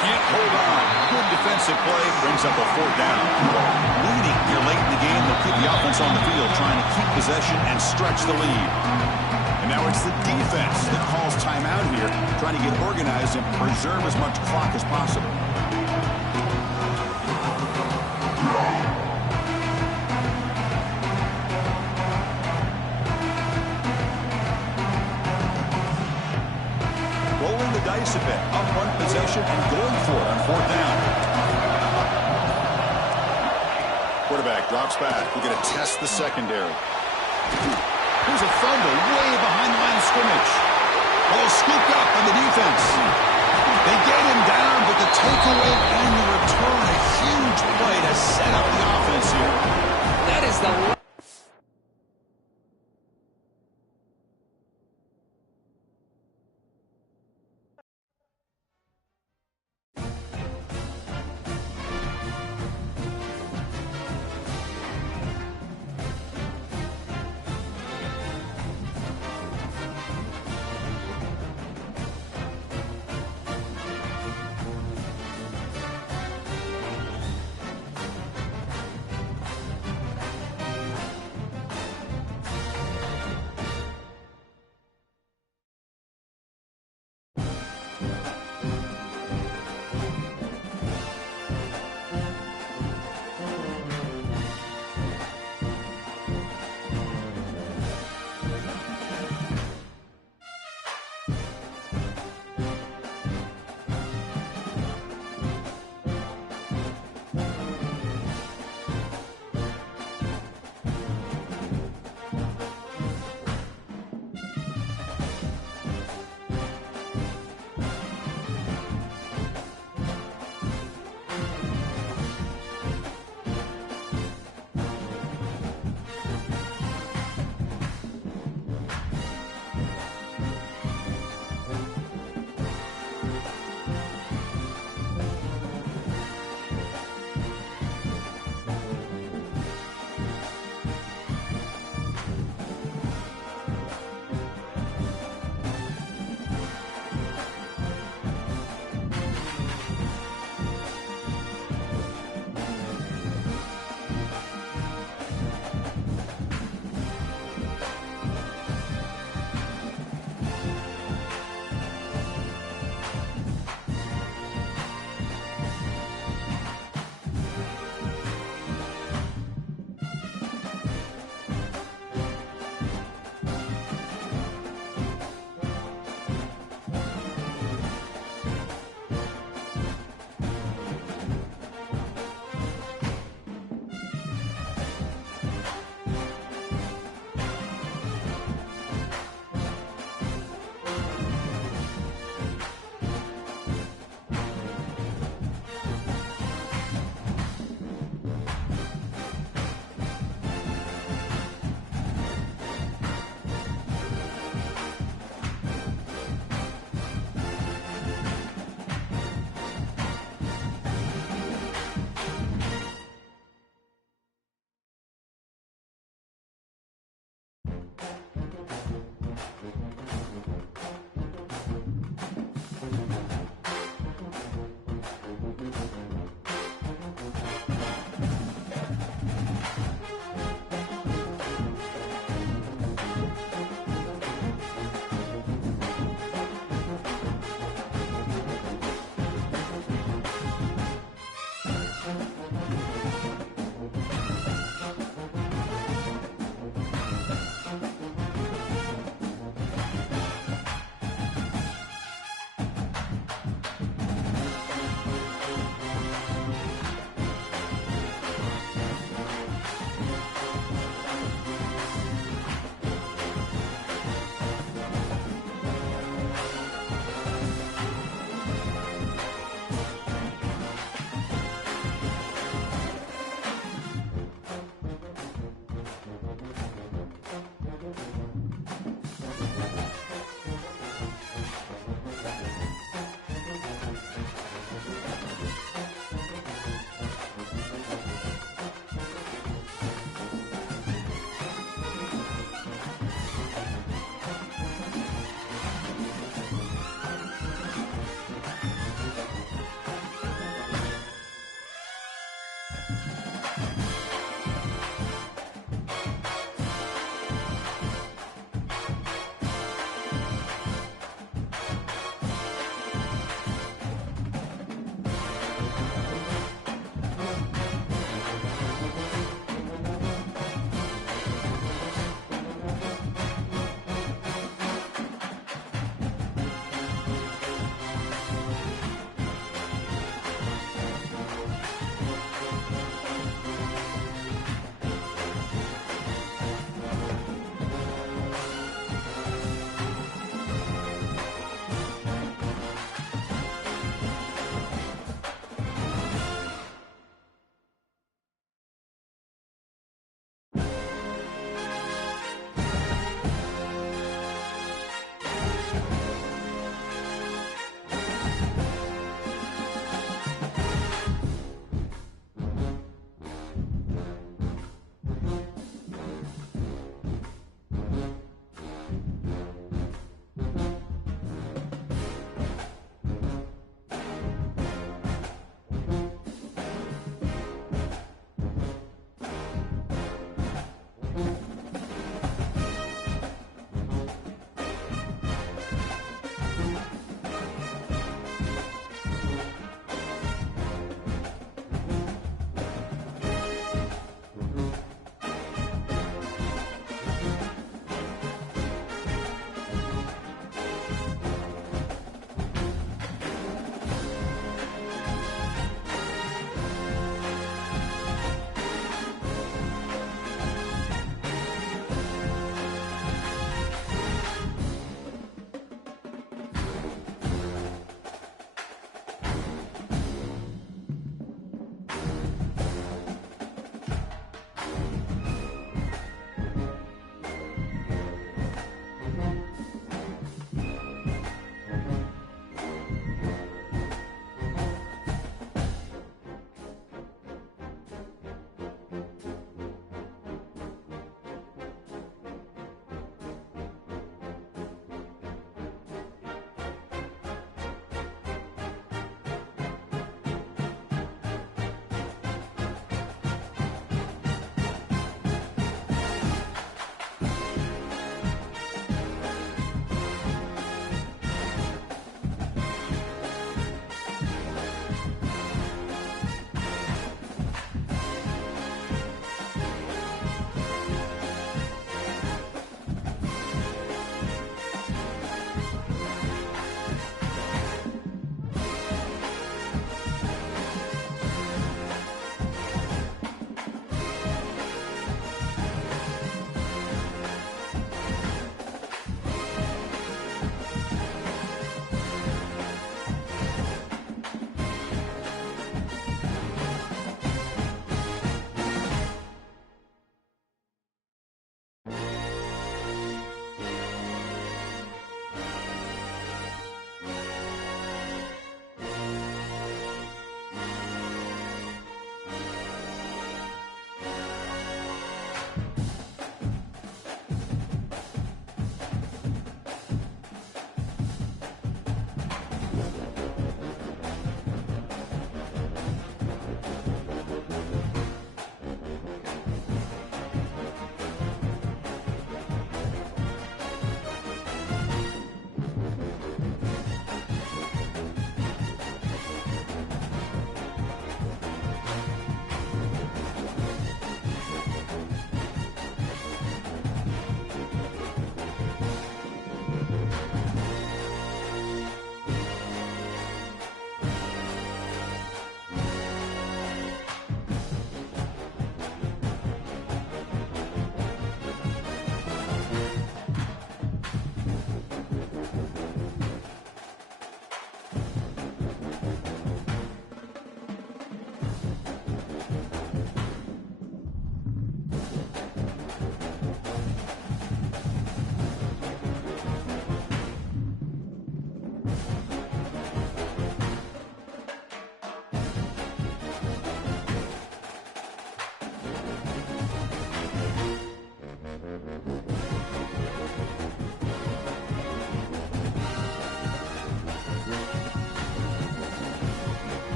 Can't hold on. Good defensive play. Brings up a 4th down. Leading here late in the game. They'll keep the offense on the field, trying to keep possession and stretch the lead. And now it's the defense that calls timeout here, trying to get organized and preserve as much clock as possible. Rolling the dice a bit, up 1 possession and going for it on 4th down. Quarterback drops back. We're going to test the secondary. Here's a fumble way behind the line of scrimmage. Ball scooped up on the defense. They get him down, but the takeaway and the return, a huge play to set up the offense here. That is the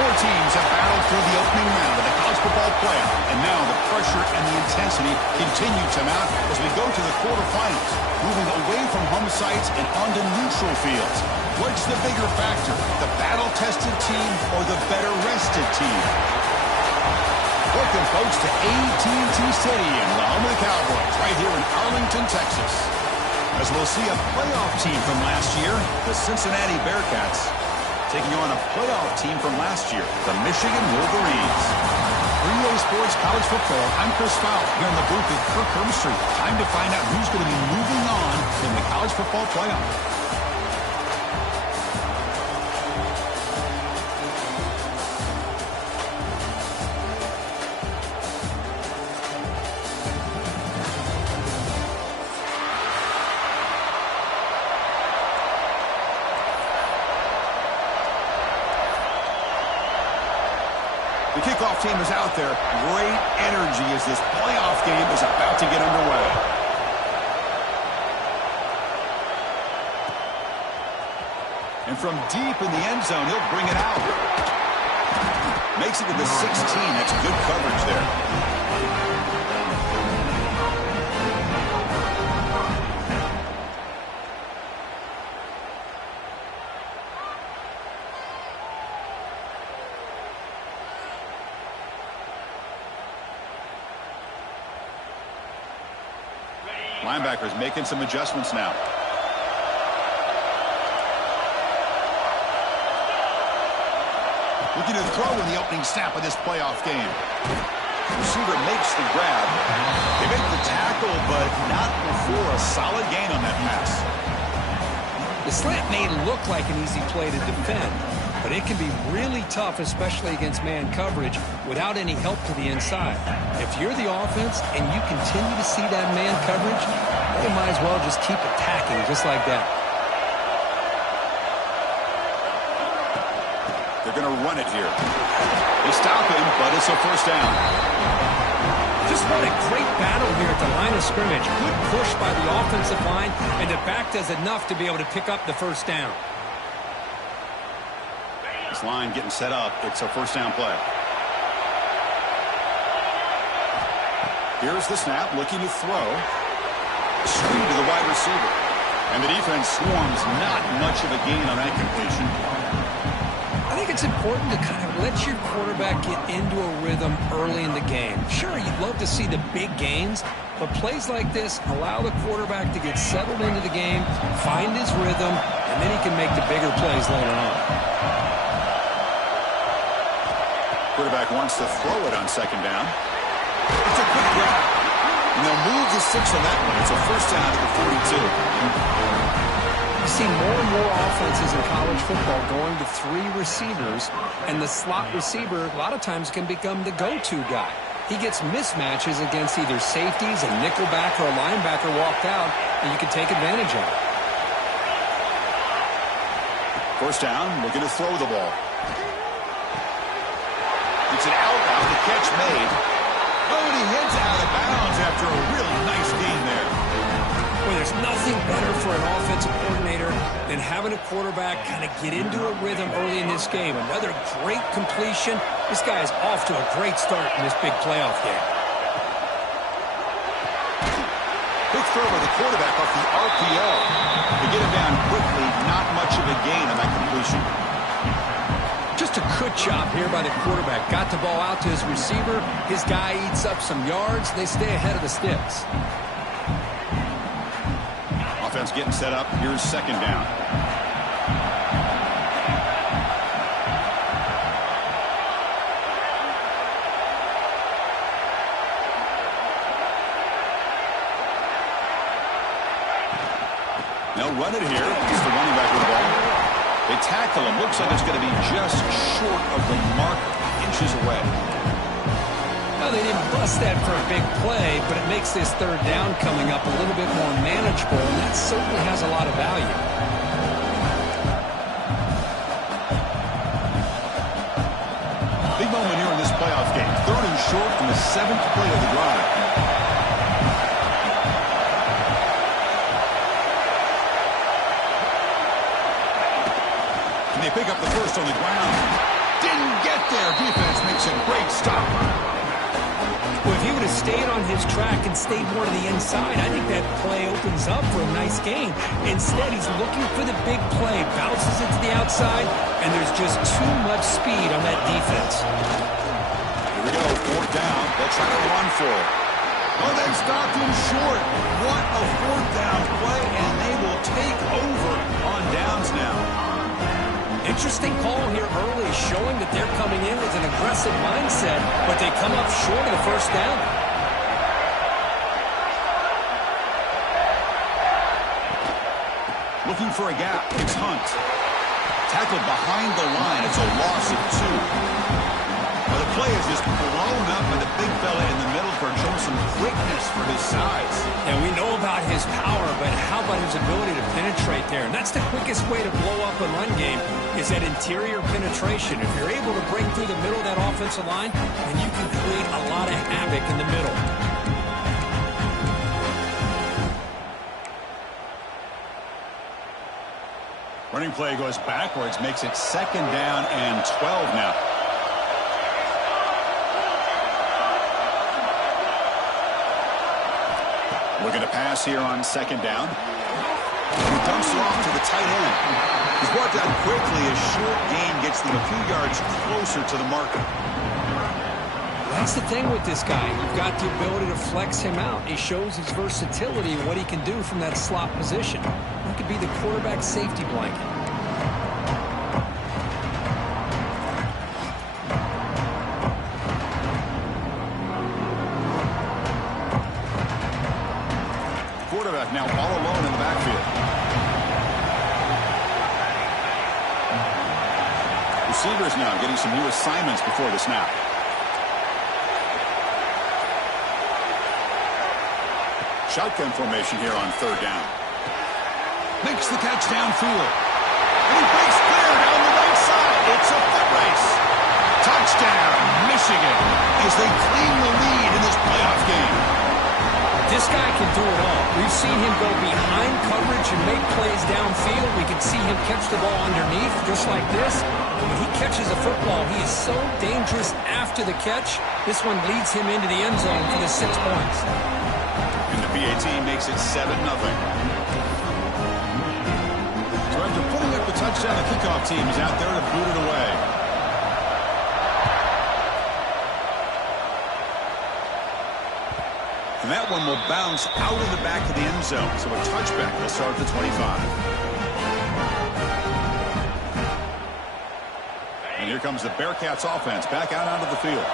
Four teams have battled through the opening round of the college football playoff, and now the pressure and the intensity continue to mount as we go to the quarterfinals, moving away from home sites and onto neutral fields. What's the bigger factor, the battle-tested team or the better-rested team? Welcome, folks, to AT&T Stadium, the home of the Cowboys, right here in Arlington, Texas. As we'll see a playoff team from last year, the Cincinnati Bearcats, taking on a playoff team from last year, the Michigan Wolverines. 3A Sports College Football, I'm Chris Fowler, here in the booth with Kirk Herbstreit. Time to find out who's going to be moving on in the college football playoff. The kickoff team is out there. Great energy as this playoff game is about to get underway. And from deep in the end zone, he'll bring it out. Makes it to the 16. That's good coverage there. Linebackers making some adjustments now. Looking to throw in the opening snap of this playoff game. Receiver makes the grab. They make the tackle, but not before a solid gain on that pass. The slant may look like an easy play to defend, but it can be really tough, especially against man coverage, without any help to the inside. If you're the offense and you continue to see that man coverage, you might as well just keep attacking just like that. They're going to run it here. They stop him, but it's a first down. Just what a great battle here at the line of scrimmage. Good push by the offensive line, and the back does enough to be able to pick up the first down. This line getting set up. It's a first down play. Here's the snap, looking to throw. Screen to the wide receiver. And the defense swarms, not much of a gain on that completion. I think it's important to kind of let your quarterback get into a rhythm early in the game. Sure, you'd love to see the big gains, but plays like this allow the quarterback to get settled into the game, find his rhythm, and then he can make the bigger plays later on. Quarterback wants to throw it on second down. It's a quick grab. And they'll move the 6 on that one. It's a first down at the 42. You see more and more offenses in college football going to 3 receivers, and the slot receiver a lot of times can become the go-to guy. He gets mismatches against either safeties, a nickelback, or a linebacker walked out, and you can take advantage of it. First down, looking to throw the ball. It's an out the catch made. Oh, and he heads out of bounds after a really nice gain there. Well, there's nothing better for an offensive coordinator than having a quarterback kind of get into a rhythm early in this game. Another great completion. This guy is off to a great start in this big playoff game. Quick throw by the quarterback off the RPO. To get him down quickly, not much of a gain on that completion. Just a good job here by the quarterback. Got the ball out to his receiver. His guy eats up some yards. They stay ahead of the sticks. Offense getting set up. Here's second down. They'll run it here. It's the running back with the ball. They tackle him. Looks like it's going to be just short of the mark, inches away. Well, they didn't bust that for a big play, but it makes this third down coming up a little bit more manageable, and that certainly has a lot of value. Big moment here in this playoff game. Third and short from the 7th play of the drive. And they pick up the first on the ground. Didn't get there. Defense makes a great stop. Well, if he would have stayed on his track and stayed more to the inside, I think that play opens up for a nice gain. Instead, he's looking for the big play, bounces it to the outside, and there's just too much speed on that defense. Here we go, 4th down. They'll try to run for it. Oh, they stopped him short. What a 4th down play, and they will take over on downs now. Interesting call here early, showing that they're coming in with an aggressive mindset, but they come up short of the first down. Looking for a gap. It's Hunt. Tackled behind the line. It's a loss of 2. Well, the play is just blown up by the big fella in the middle for showing some quickness for his size. And we know about his power, but how about his ability to penetrate there? And that's the quickest way to blow up a run game, is that interior penetration. If you're able to break through the middle of that offensive line, then you can create a lot of havoc in the middle. Running play goes backwards, makes it 2nd down and 12 now. Looking to pass here on 2nd down. He dumps it off to the tight end. He's brought down quickly. A short gain gets them a few yards closer to the marker. That's the thing with this guy. You've got the ability to flex him out. He shows his versatility and what he can do from that slot position. He could be the quarterback safety blanket. Quarterback now all alone in the backfield. Receivers now getting some new assignments before the snap. Shotgun formation here on 3rd down. Makes the catch downfield. And he breaks clear down the right side. It's a foot race. Touchdown, Michigan, as they claim the lead in this playoff game. This guy can do it all. We've seen him go behind coverage and make plays downfield. We can see him catch the ball underneath, just like this. And when he catches a football, he is so dangerous after the catch. This one leads him into the end zone for the 6 points. And the PAT makes it 7-0. So after putting up the touchdown, the kickoff team is out there to boot it away. And that one will bounce out of the back of the end zone. So a touchback will start at the 25. And here Here comes the Bearcats offense back out onto the field.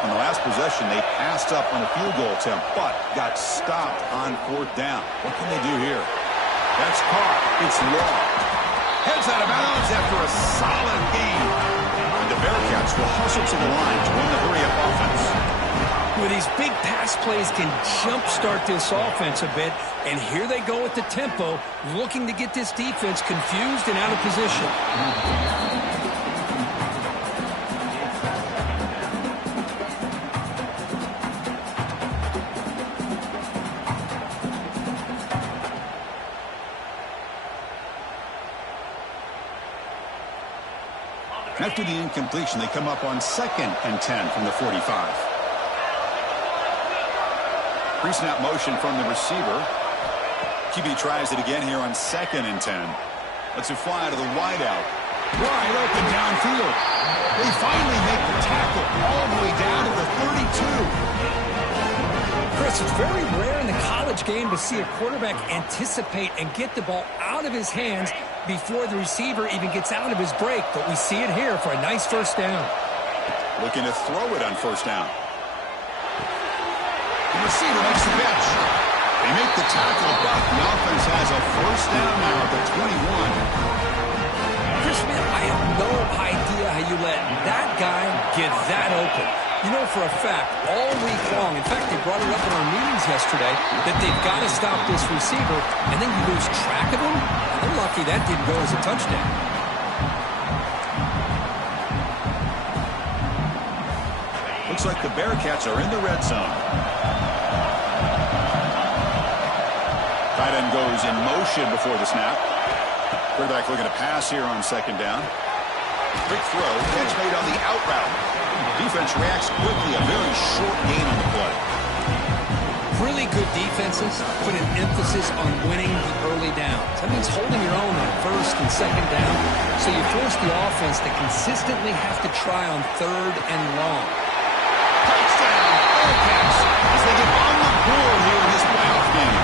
On the last possession, they passed up on a field goal attempt, but got stopped on 4th down. What can they do here? That's caught. It's long. Heads out of bounds after a solid game. And the Bearcats will hustle to the line to win the hurry-up offense. With these big pass plays can jumpstart this offense a bit, and here they go at the tempo, looking to get this defense confused and out of position. After the incompletion, they come up on 2nd and 10 from the 45. Pre-snap motion from the receiver. QB tries it again here on 2nd and 10. Lets it fly to the wideout. Wide open downfield. They finally make the tackle all the way down to the 32. Chris, it's very rare in the college game to see a quarterback anticipate and get the ball out of his hands before the receiver even gets out of his break, but we see it here for a nice 1st down. Looking to throw it on 1st down. The receiver makes the catch. They make the tackle, but the offense has a 1st down now at the 21. Chris, man, I have no idea how you let that guy get that open. You know for a fact, all week long, in fact, they brought it up in our meetings yesterday, that they've got to stop this receiver, and then you lose track of him. They're lucky that didn't go as a touchdown. Looks like the Bearcats are in the red zone. Tight end goes in motion before the snap. Quarterback looking to pass here on 2nd down. Quick throw, catch made on the out route. Defense reacts quickly, a very short gain on the play. Really good defenses put an emphasis on winning the early downs. That means holding your own on 1st and 2nd down, so you force the offense to consistently have to try on 3rd and long. Touchdown, Bearcats, as they get on the board here in this playoff game.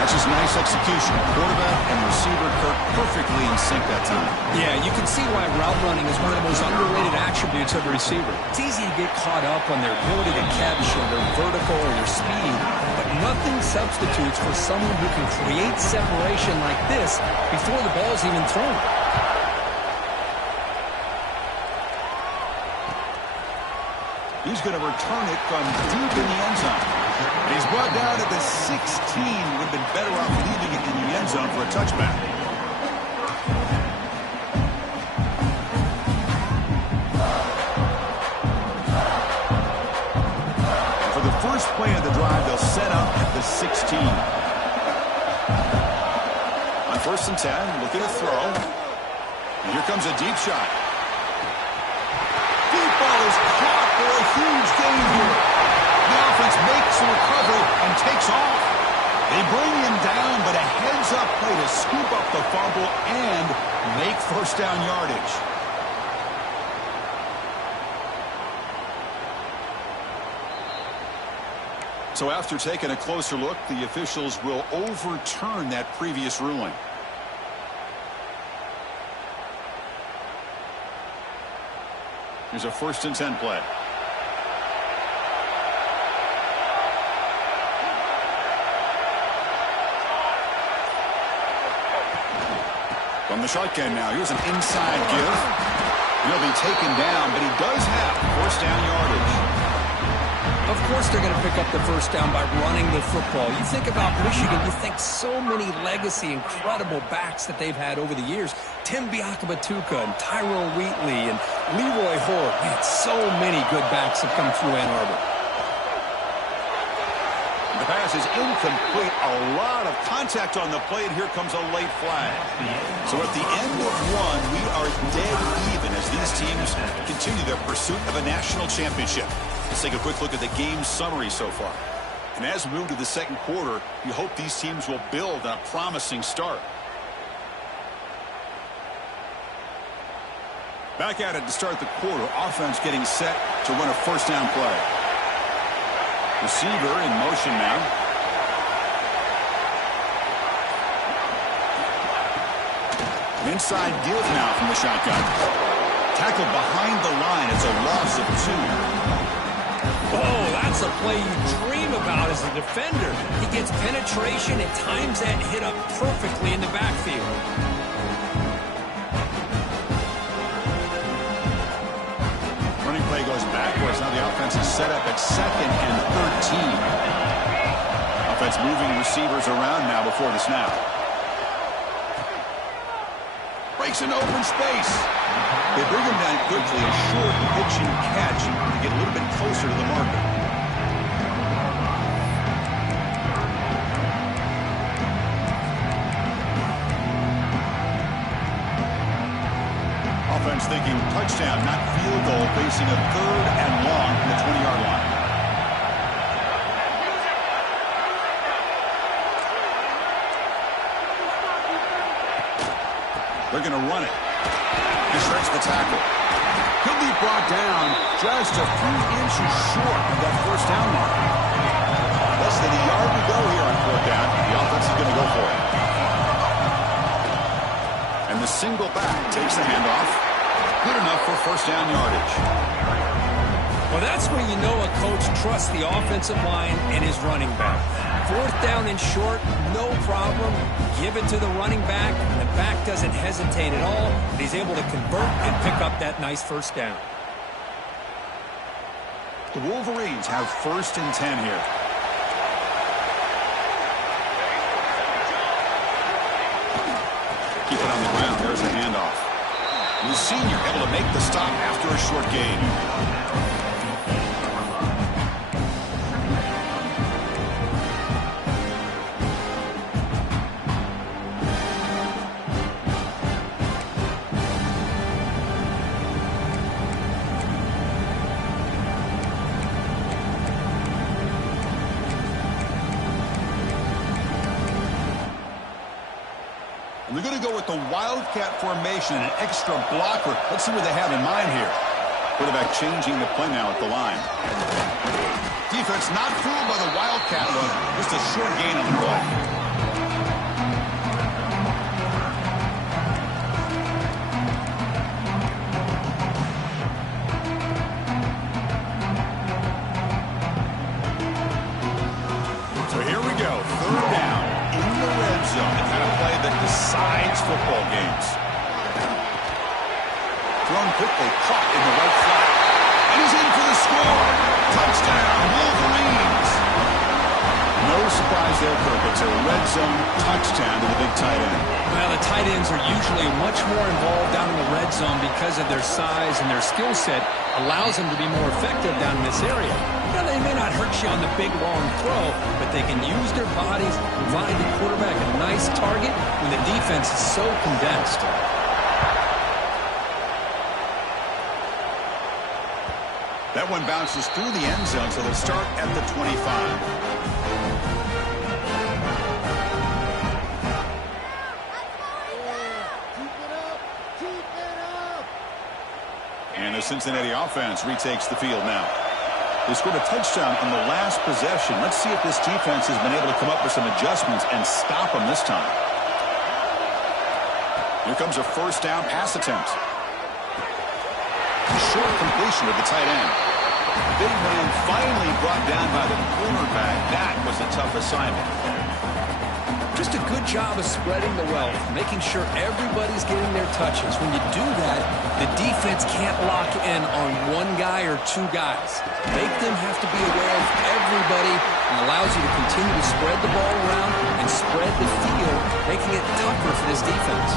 That's just nice execution. Quarterback and receiver Kirk perfectly in sync that time. Yeah, you can see why route running is one of the most underrated attributes of a receiver. It's easy to get caught up on their ability to catch or their vertical or their speed, but nothing substitutes for someone who can create separation like this before the ball's even thrown. He's going to return it from deep in the end zone. And he's brought down at the 16. Would have been better off leaving it in the end zone for a touchback. For the first play of the drive, they'll set up at the 16. On 1st and 10, looking to throw. And here comes a deep shot. Deep ball is caught for a huge gain here. The offense makes the recovery and takes off. They bring him down, but a heads-up play to scoop up the fumble and make 1st down yardage. So after taking a closer look, the officials will overturn that previous ruling. Here's a 1st and 10 play. From the shotgun now, here's an inside give. He'll be taken down, but he does have 1st down yardage. Of course they're going to pick up the 1st down by running the football. You think about Michigan, you think so many legacy, incredible backs that they've had over the years. Tim Biakabatuka and Tyrone Wheatley and Leroy Horde. Man, so many good backs have come through Ann Arbor. The pass is incomplete. A lot of contact on the play, and here comes a late flag. So at the end of one, we are dead even as these teams continue their pursuit of a national championship. Let's take a quick look at the game summary so far. And as we move to the 2nd quarter, we hope these teams will build on a promising start. Back at it to start the quarter. Offense getting set to run a 1st down play. Receiver in motion now. Inside give now from the shotgun. Tackled behind the line. It's a loss of 2. Oh, that's a play you dream about as a defender. He gets penetration and times that hit up perfectly in the backfield. Running play goes backwards. Now the offense is set up at 2nd and 13. Offense moving receivers around now before the snap. Breaks an open space. They bring him down quickly. A short pitch and catch to get a little bit closer to the marker. Offense thinking touchdown, not field goal, facing a 3rd and long from the 20-yard line. They're going to run it. He shreds the tackle. He'll be brought down just a few inches short of that first down mark. Less than a yard to go here on 4th down. The offense is going to go for it. And the single back takes the handoff. Good enough for first down yardage. Well, that's where you know a coach trusts the offensive line and his running back. 4th down and short, no problem. Give it to the running back. The back doesn't hesitate at all. He's able to convert and pick up that nice first down. The Wolverines have 1st and 10 here. Keep it on the ground. There's the handoff. The senior able to make the stop after a short gain. And they're going to go with the Wildcat formation and an extra blocker. Let's see what they have in mind here. Quarterback changing the play now at the line. Defense not fooled by the Wildcat look. Just a short gain on the play. Decides football games. Thrown quickly, caught in the right flat. And he's in for the score. Touchdown, Wolverines. No surprise there, Kirk. It's a red zone touchdown to the big tight end. Well, the tight ends are usually much more involved down in the red zone because of their size and their skill set allows them to be more effective down in this area. Now, they may not hurt you on the big, long throw, but they can use their bodies, provide the quarterback a nice target when the defense is so condensed. That one bounces through the end zone, so they'll start at the 25. And the Cincinnati offense retakes the field now. They scored a touchdown on the last possession. Let's see if this defense has been able to come up with some adjustments and stop them this time. Here comes a first down pass attempt. Short completion of the tight end. Big man finally brought down by the cornerback. That was a tough assignment. Just a good job of spreading the wealth, making sure everybody's getting their touches. When you do that, the defense can't lock in on one guy or two guys. Make them have to be aware of everybody and allows you to continue to spread the ball around and spread the field, making it tougher for this defense.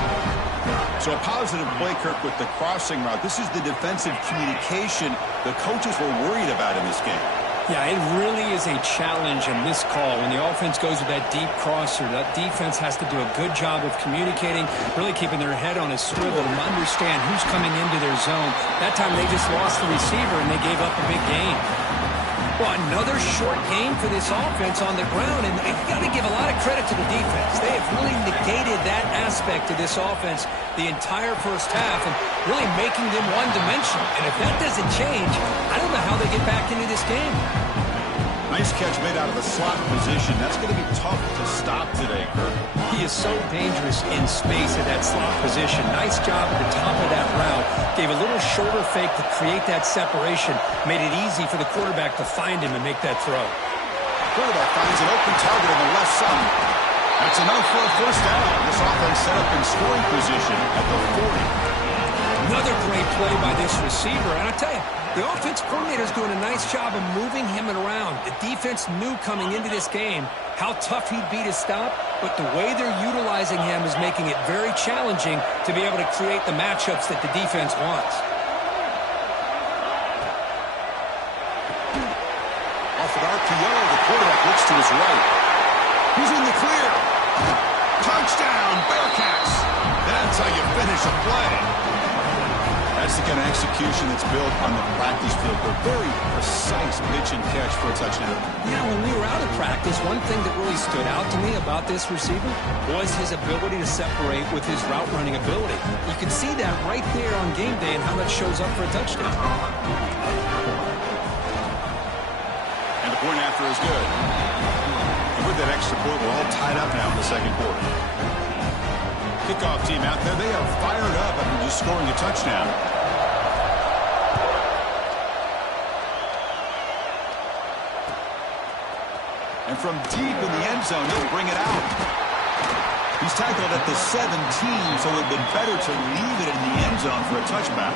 So a positive play, Kirk, with the crossing route. This is the defensive communication the coaches were worried about in this game. Yeah, it really is a challenge in this call. When the offense goes with that deep crosser, that defense has to do a good job of communicating, really keeping their head on a swivel and understand who's coming into their zone. That time they just lost the receiver and they gave up a big gain. Well, another short game for this offense on the ground, and you got to give a lot of credit to the defense. They have really negated that aspect of this offense the entire first half and really making them one-dimensional. And if that doesn't change, I don't know how they get back into this game. Nice catch made out of the slot position. That's going to be tough to stop today, Kirk. He is so dangerous in space at that slot position. Nice job at the top of that route. Gave a little shoulder fake to create that separation. Made it easy for the quarterback to find him and make that throw. Quarterback finds an open target on the left side. That's enough for a first down. This offense set up in scoring position at the 40. Another great play by this receiver. And I tell you, the offense coordinator is doing a nice job of moving him around. The defense knew coming into this game how tough he'd be to stop, but the way they're utilizing him is making it very challenging to be able to create the matchups that the defense wants. Off an RPO, the quarterback looks to his right. He's in the clear. Touchdown, Bearcats. That's how you finish a play. That's the kind of execution that's built on the practice field. A very precise pitch and catch for a touchdown. Yeah, when we were out of practice, one thing that really stood out to me about this receiver was his ability to separate with his route running ability. You can see that right there on game day and how that shows up for a touchdown. And the point after is good. And with that extra point, we're all tied up now in the second quarter. Kickoff team out there, they are fired up after just scoring a touchdown. And from deep in the end zone, he'll bring it out. He's tackled at the 17, so it would have been better to leave it in the end zone for a touchback.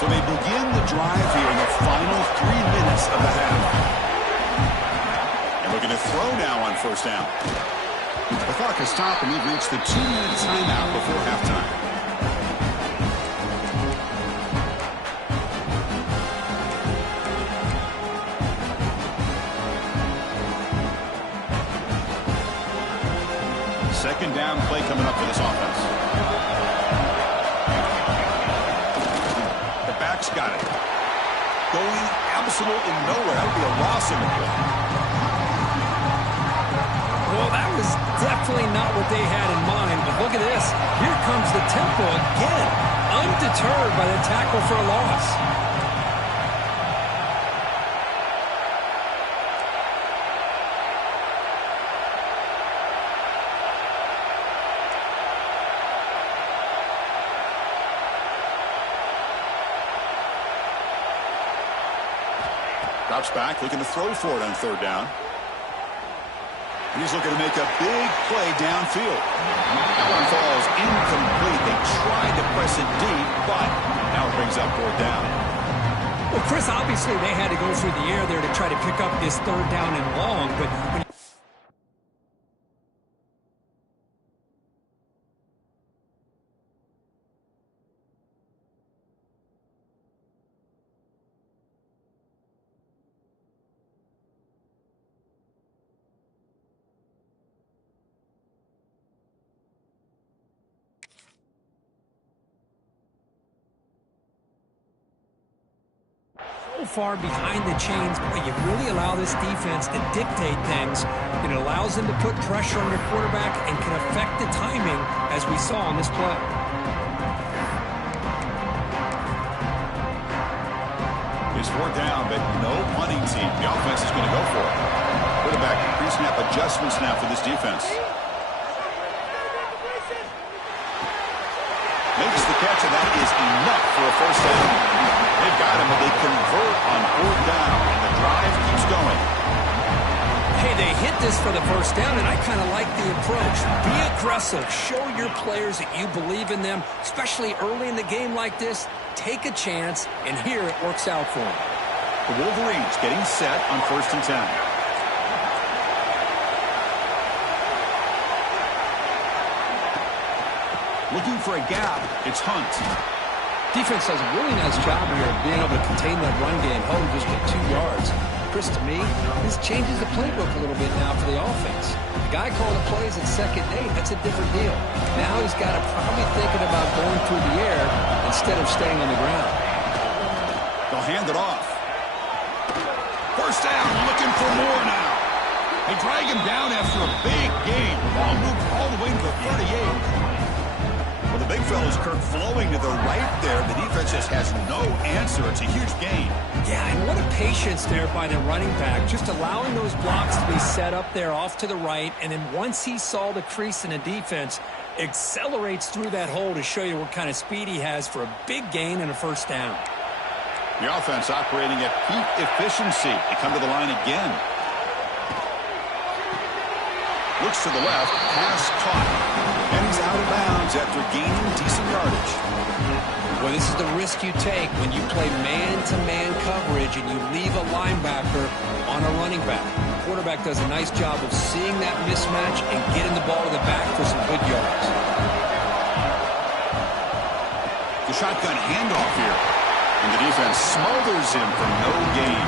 So they begin the drive here in the final 3 minutes of the half. And looking to throw now on first down. The clock has stopped, and we've reached the 2-minute timeout before halftime. Second down play coming up for this offense. The back's got it. Going absolutely nowhere. That would be a loss in the play. Well, that was definitely not what they had in mind, but look at this. Here comes the tempo again, undeterred by the tackle for a loss. Drops back, looking to throw for it on third down. And he's looking to make a big play downfield. That one falls incomplete. They tried to press it deep, but now it brings up fourth down. Well, Chris, obviously they had to go through the air there to try to pick up this third down and long, but when so far behind the chains, but you really allow this defense to dictate things. It allows them to put pressure on their quarterback and can affect the timing, as we saw on this play. It's fourth down, but no punting team. The offense is going to go for it. Quarterback pre-snap adjustments now for this defense. Makes the catch, and that is enough for a first down. They've got him, but they convert on fourth down, and the drive keeps going. Hey, they hit this for the first down, and I kind of like the approach. Be aggressive. Show your players that you believe in them, especially early in the game like this. Take a chance, and here it works out for them. The Wolverines getting set on 1st and 10. Looking for a gap, it's Hunt. Defense does a really nice job here of being able to contain that run game. Hunt just get 2 yards. Chris, to me, this changes the playbook a little bit now for the offense. The guy calling the plays at 2nd and 8, that's a different deal. Now he's got to probably thinking about going through the air instead of staying on the ground. They'll hand it off. First down, looking for more now. They drag him down after a big game. Ball moved all the way to the 38. Well, the big fella's Kirk flowing to the right there. The defense just has no answer. It's a huge gain. Yeah, and what a patience there by the running back, just allowing those blocks to be set up there off to the right, and then once he saw the crease in the defense, accelerates through that hole to show you what kind of speed he has for a big gain and a first down. The offense operating at peak efficiency. They come to the line again. Looks to the left, pass caught. And he's out of bounds after gaining decent yardage. Well, this is the risk you take when you play man-to-man coverage and you leave a linebacker on a running back. The quarterback does a nice job of seeing that mismatch and getting the ball to the back for some good yards. The shotgun handoff here. And the defense smothers him for no gain.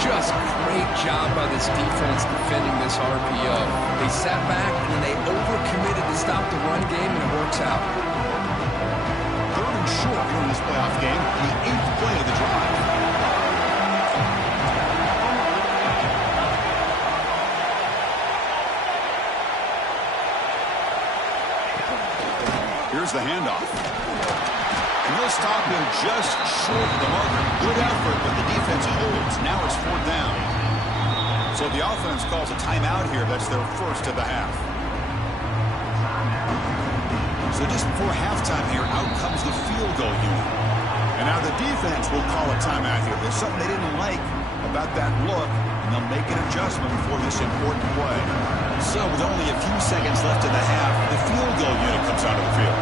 Just great job by this defense defending this RPO. They sat back and then they overcommitted to stop the run game, and it works out. 3rd and short in this playoff game, the 8th play of the drive. Here's the handoff. And he'll stop him just short of the marker. Good effort, but the defense holds. Now it's 4th down. So the offense calls a timeout here. That's their first of the half. So just before halftime here, out comes the field goal unit. And now the defense will call a timeout here. There's something they didn't like about that look, and they'll make an adjustment for this important play. So with only a few seconds left in the half, the field goal unit comes out of the field.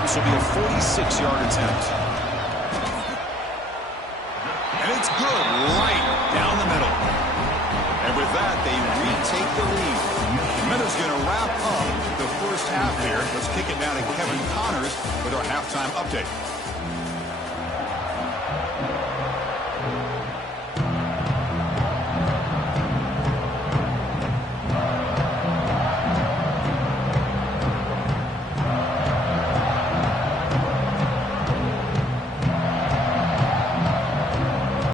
This will be a 46-yard attempt. And it's good, right down the middle. And with that, they retake the lead. Minutes going to wrap up the first half here. Let's kick it down to Kevin Connors with our halftime update.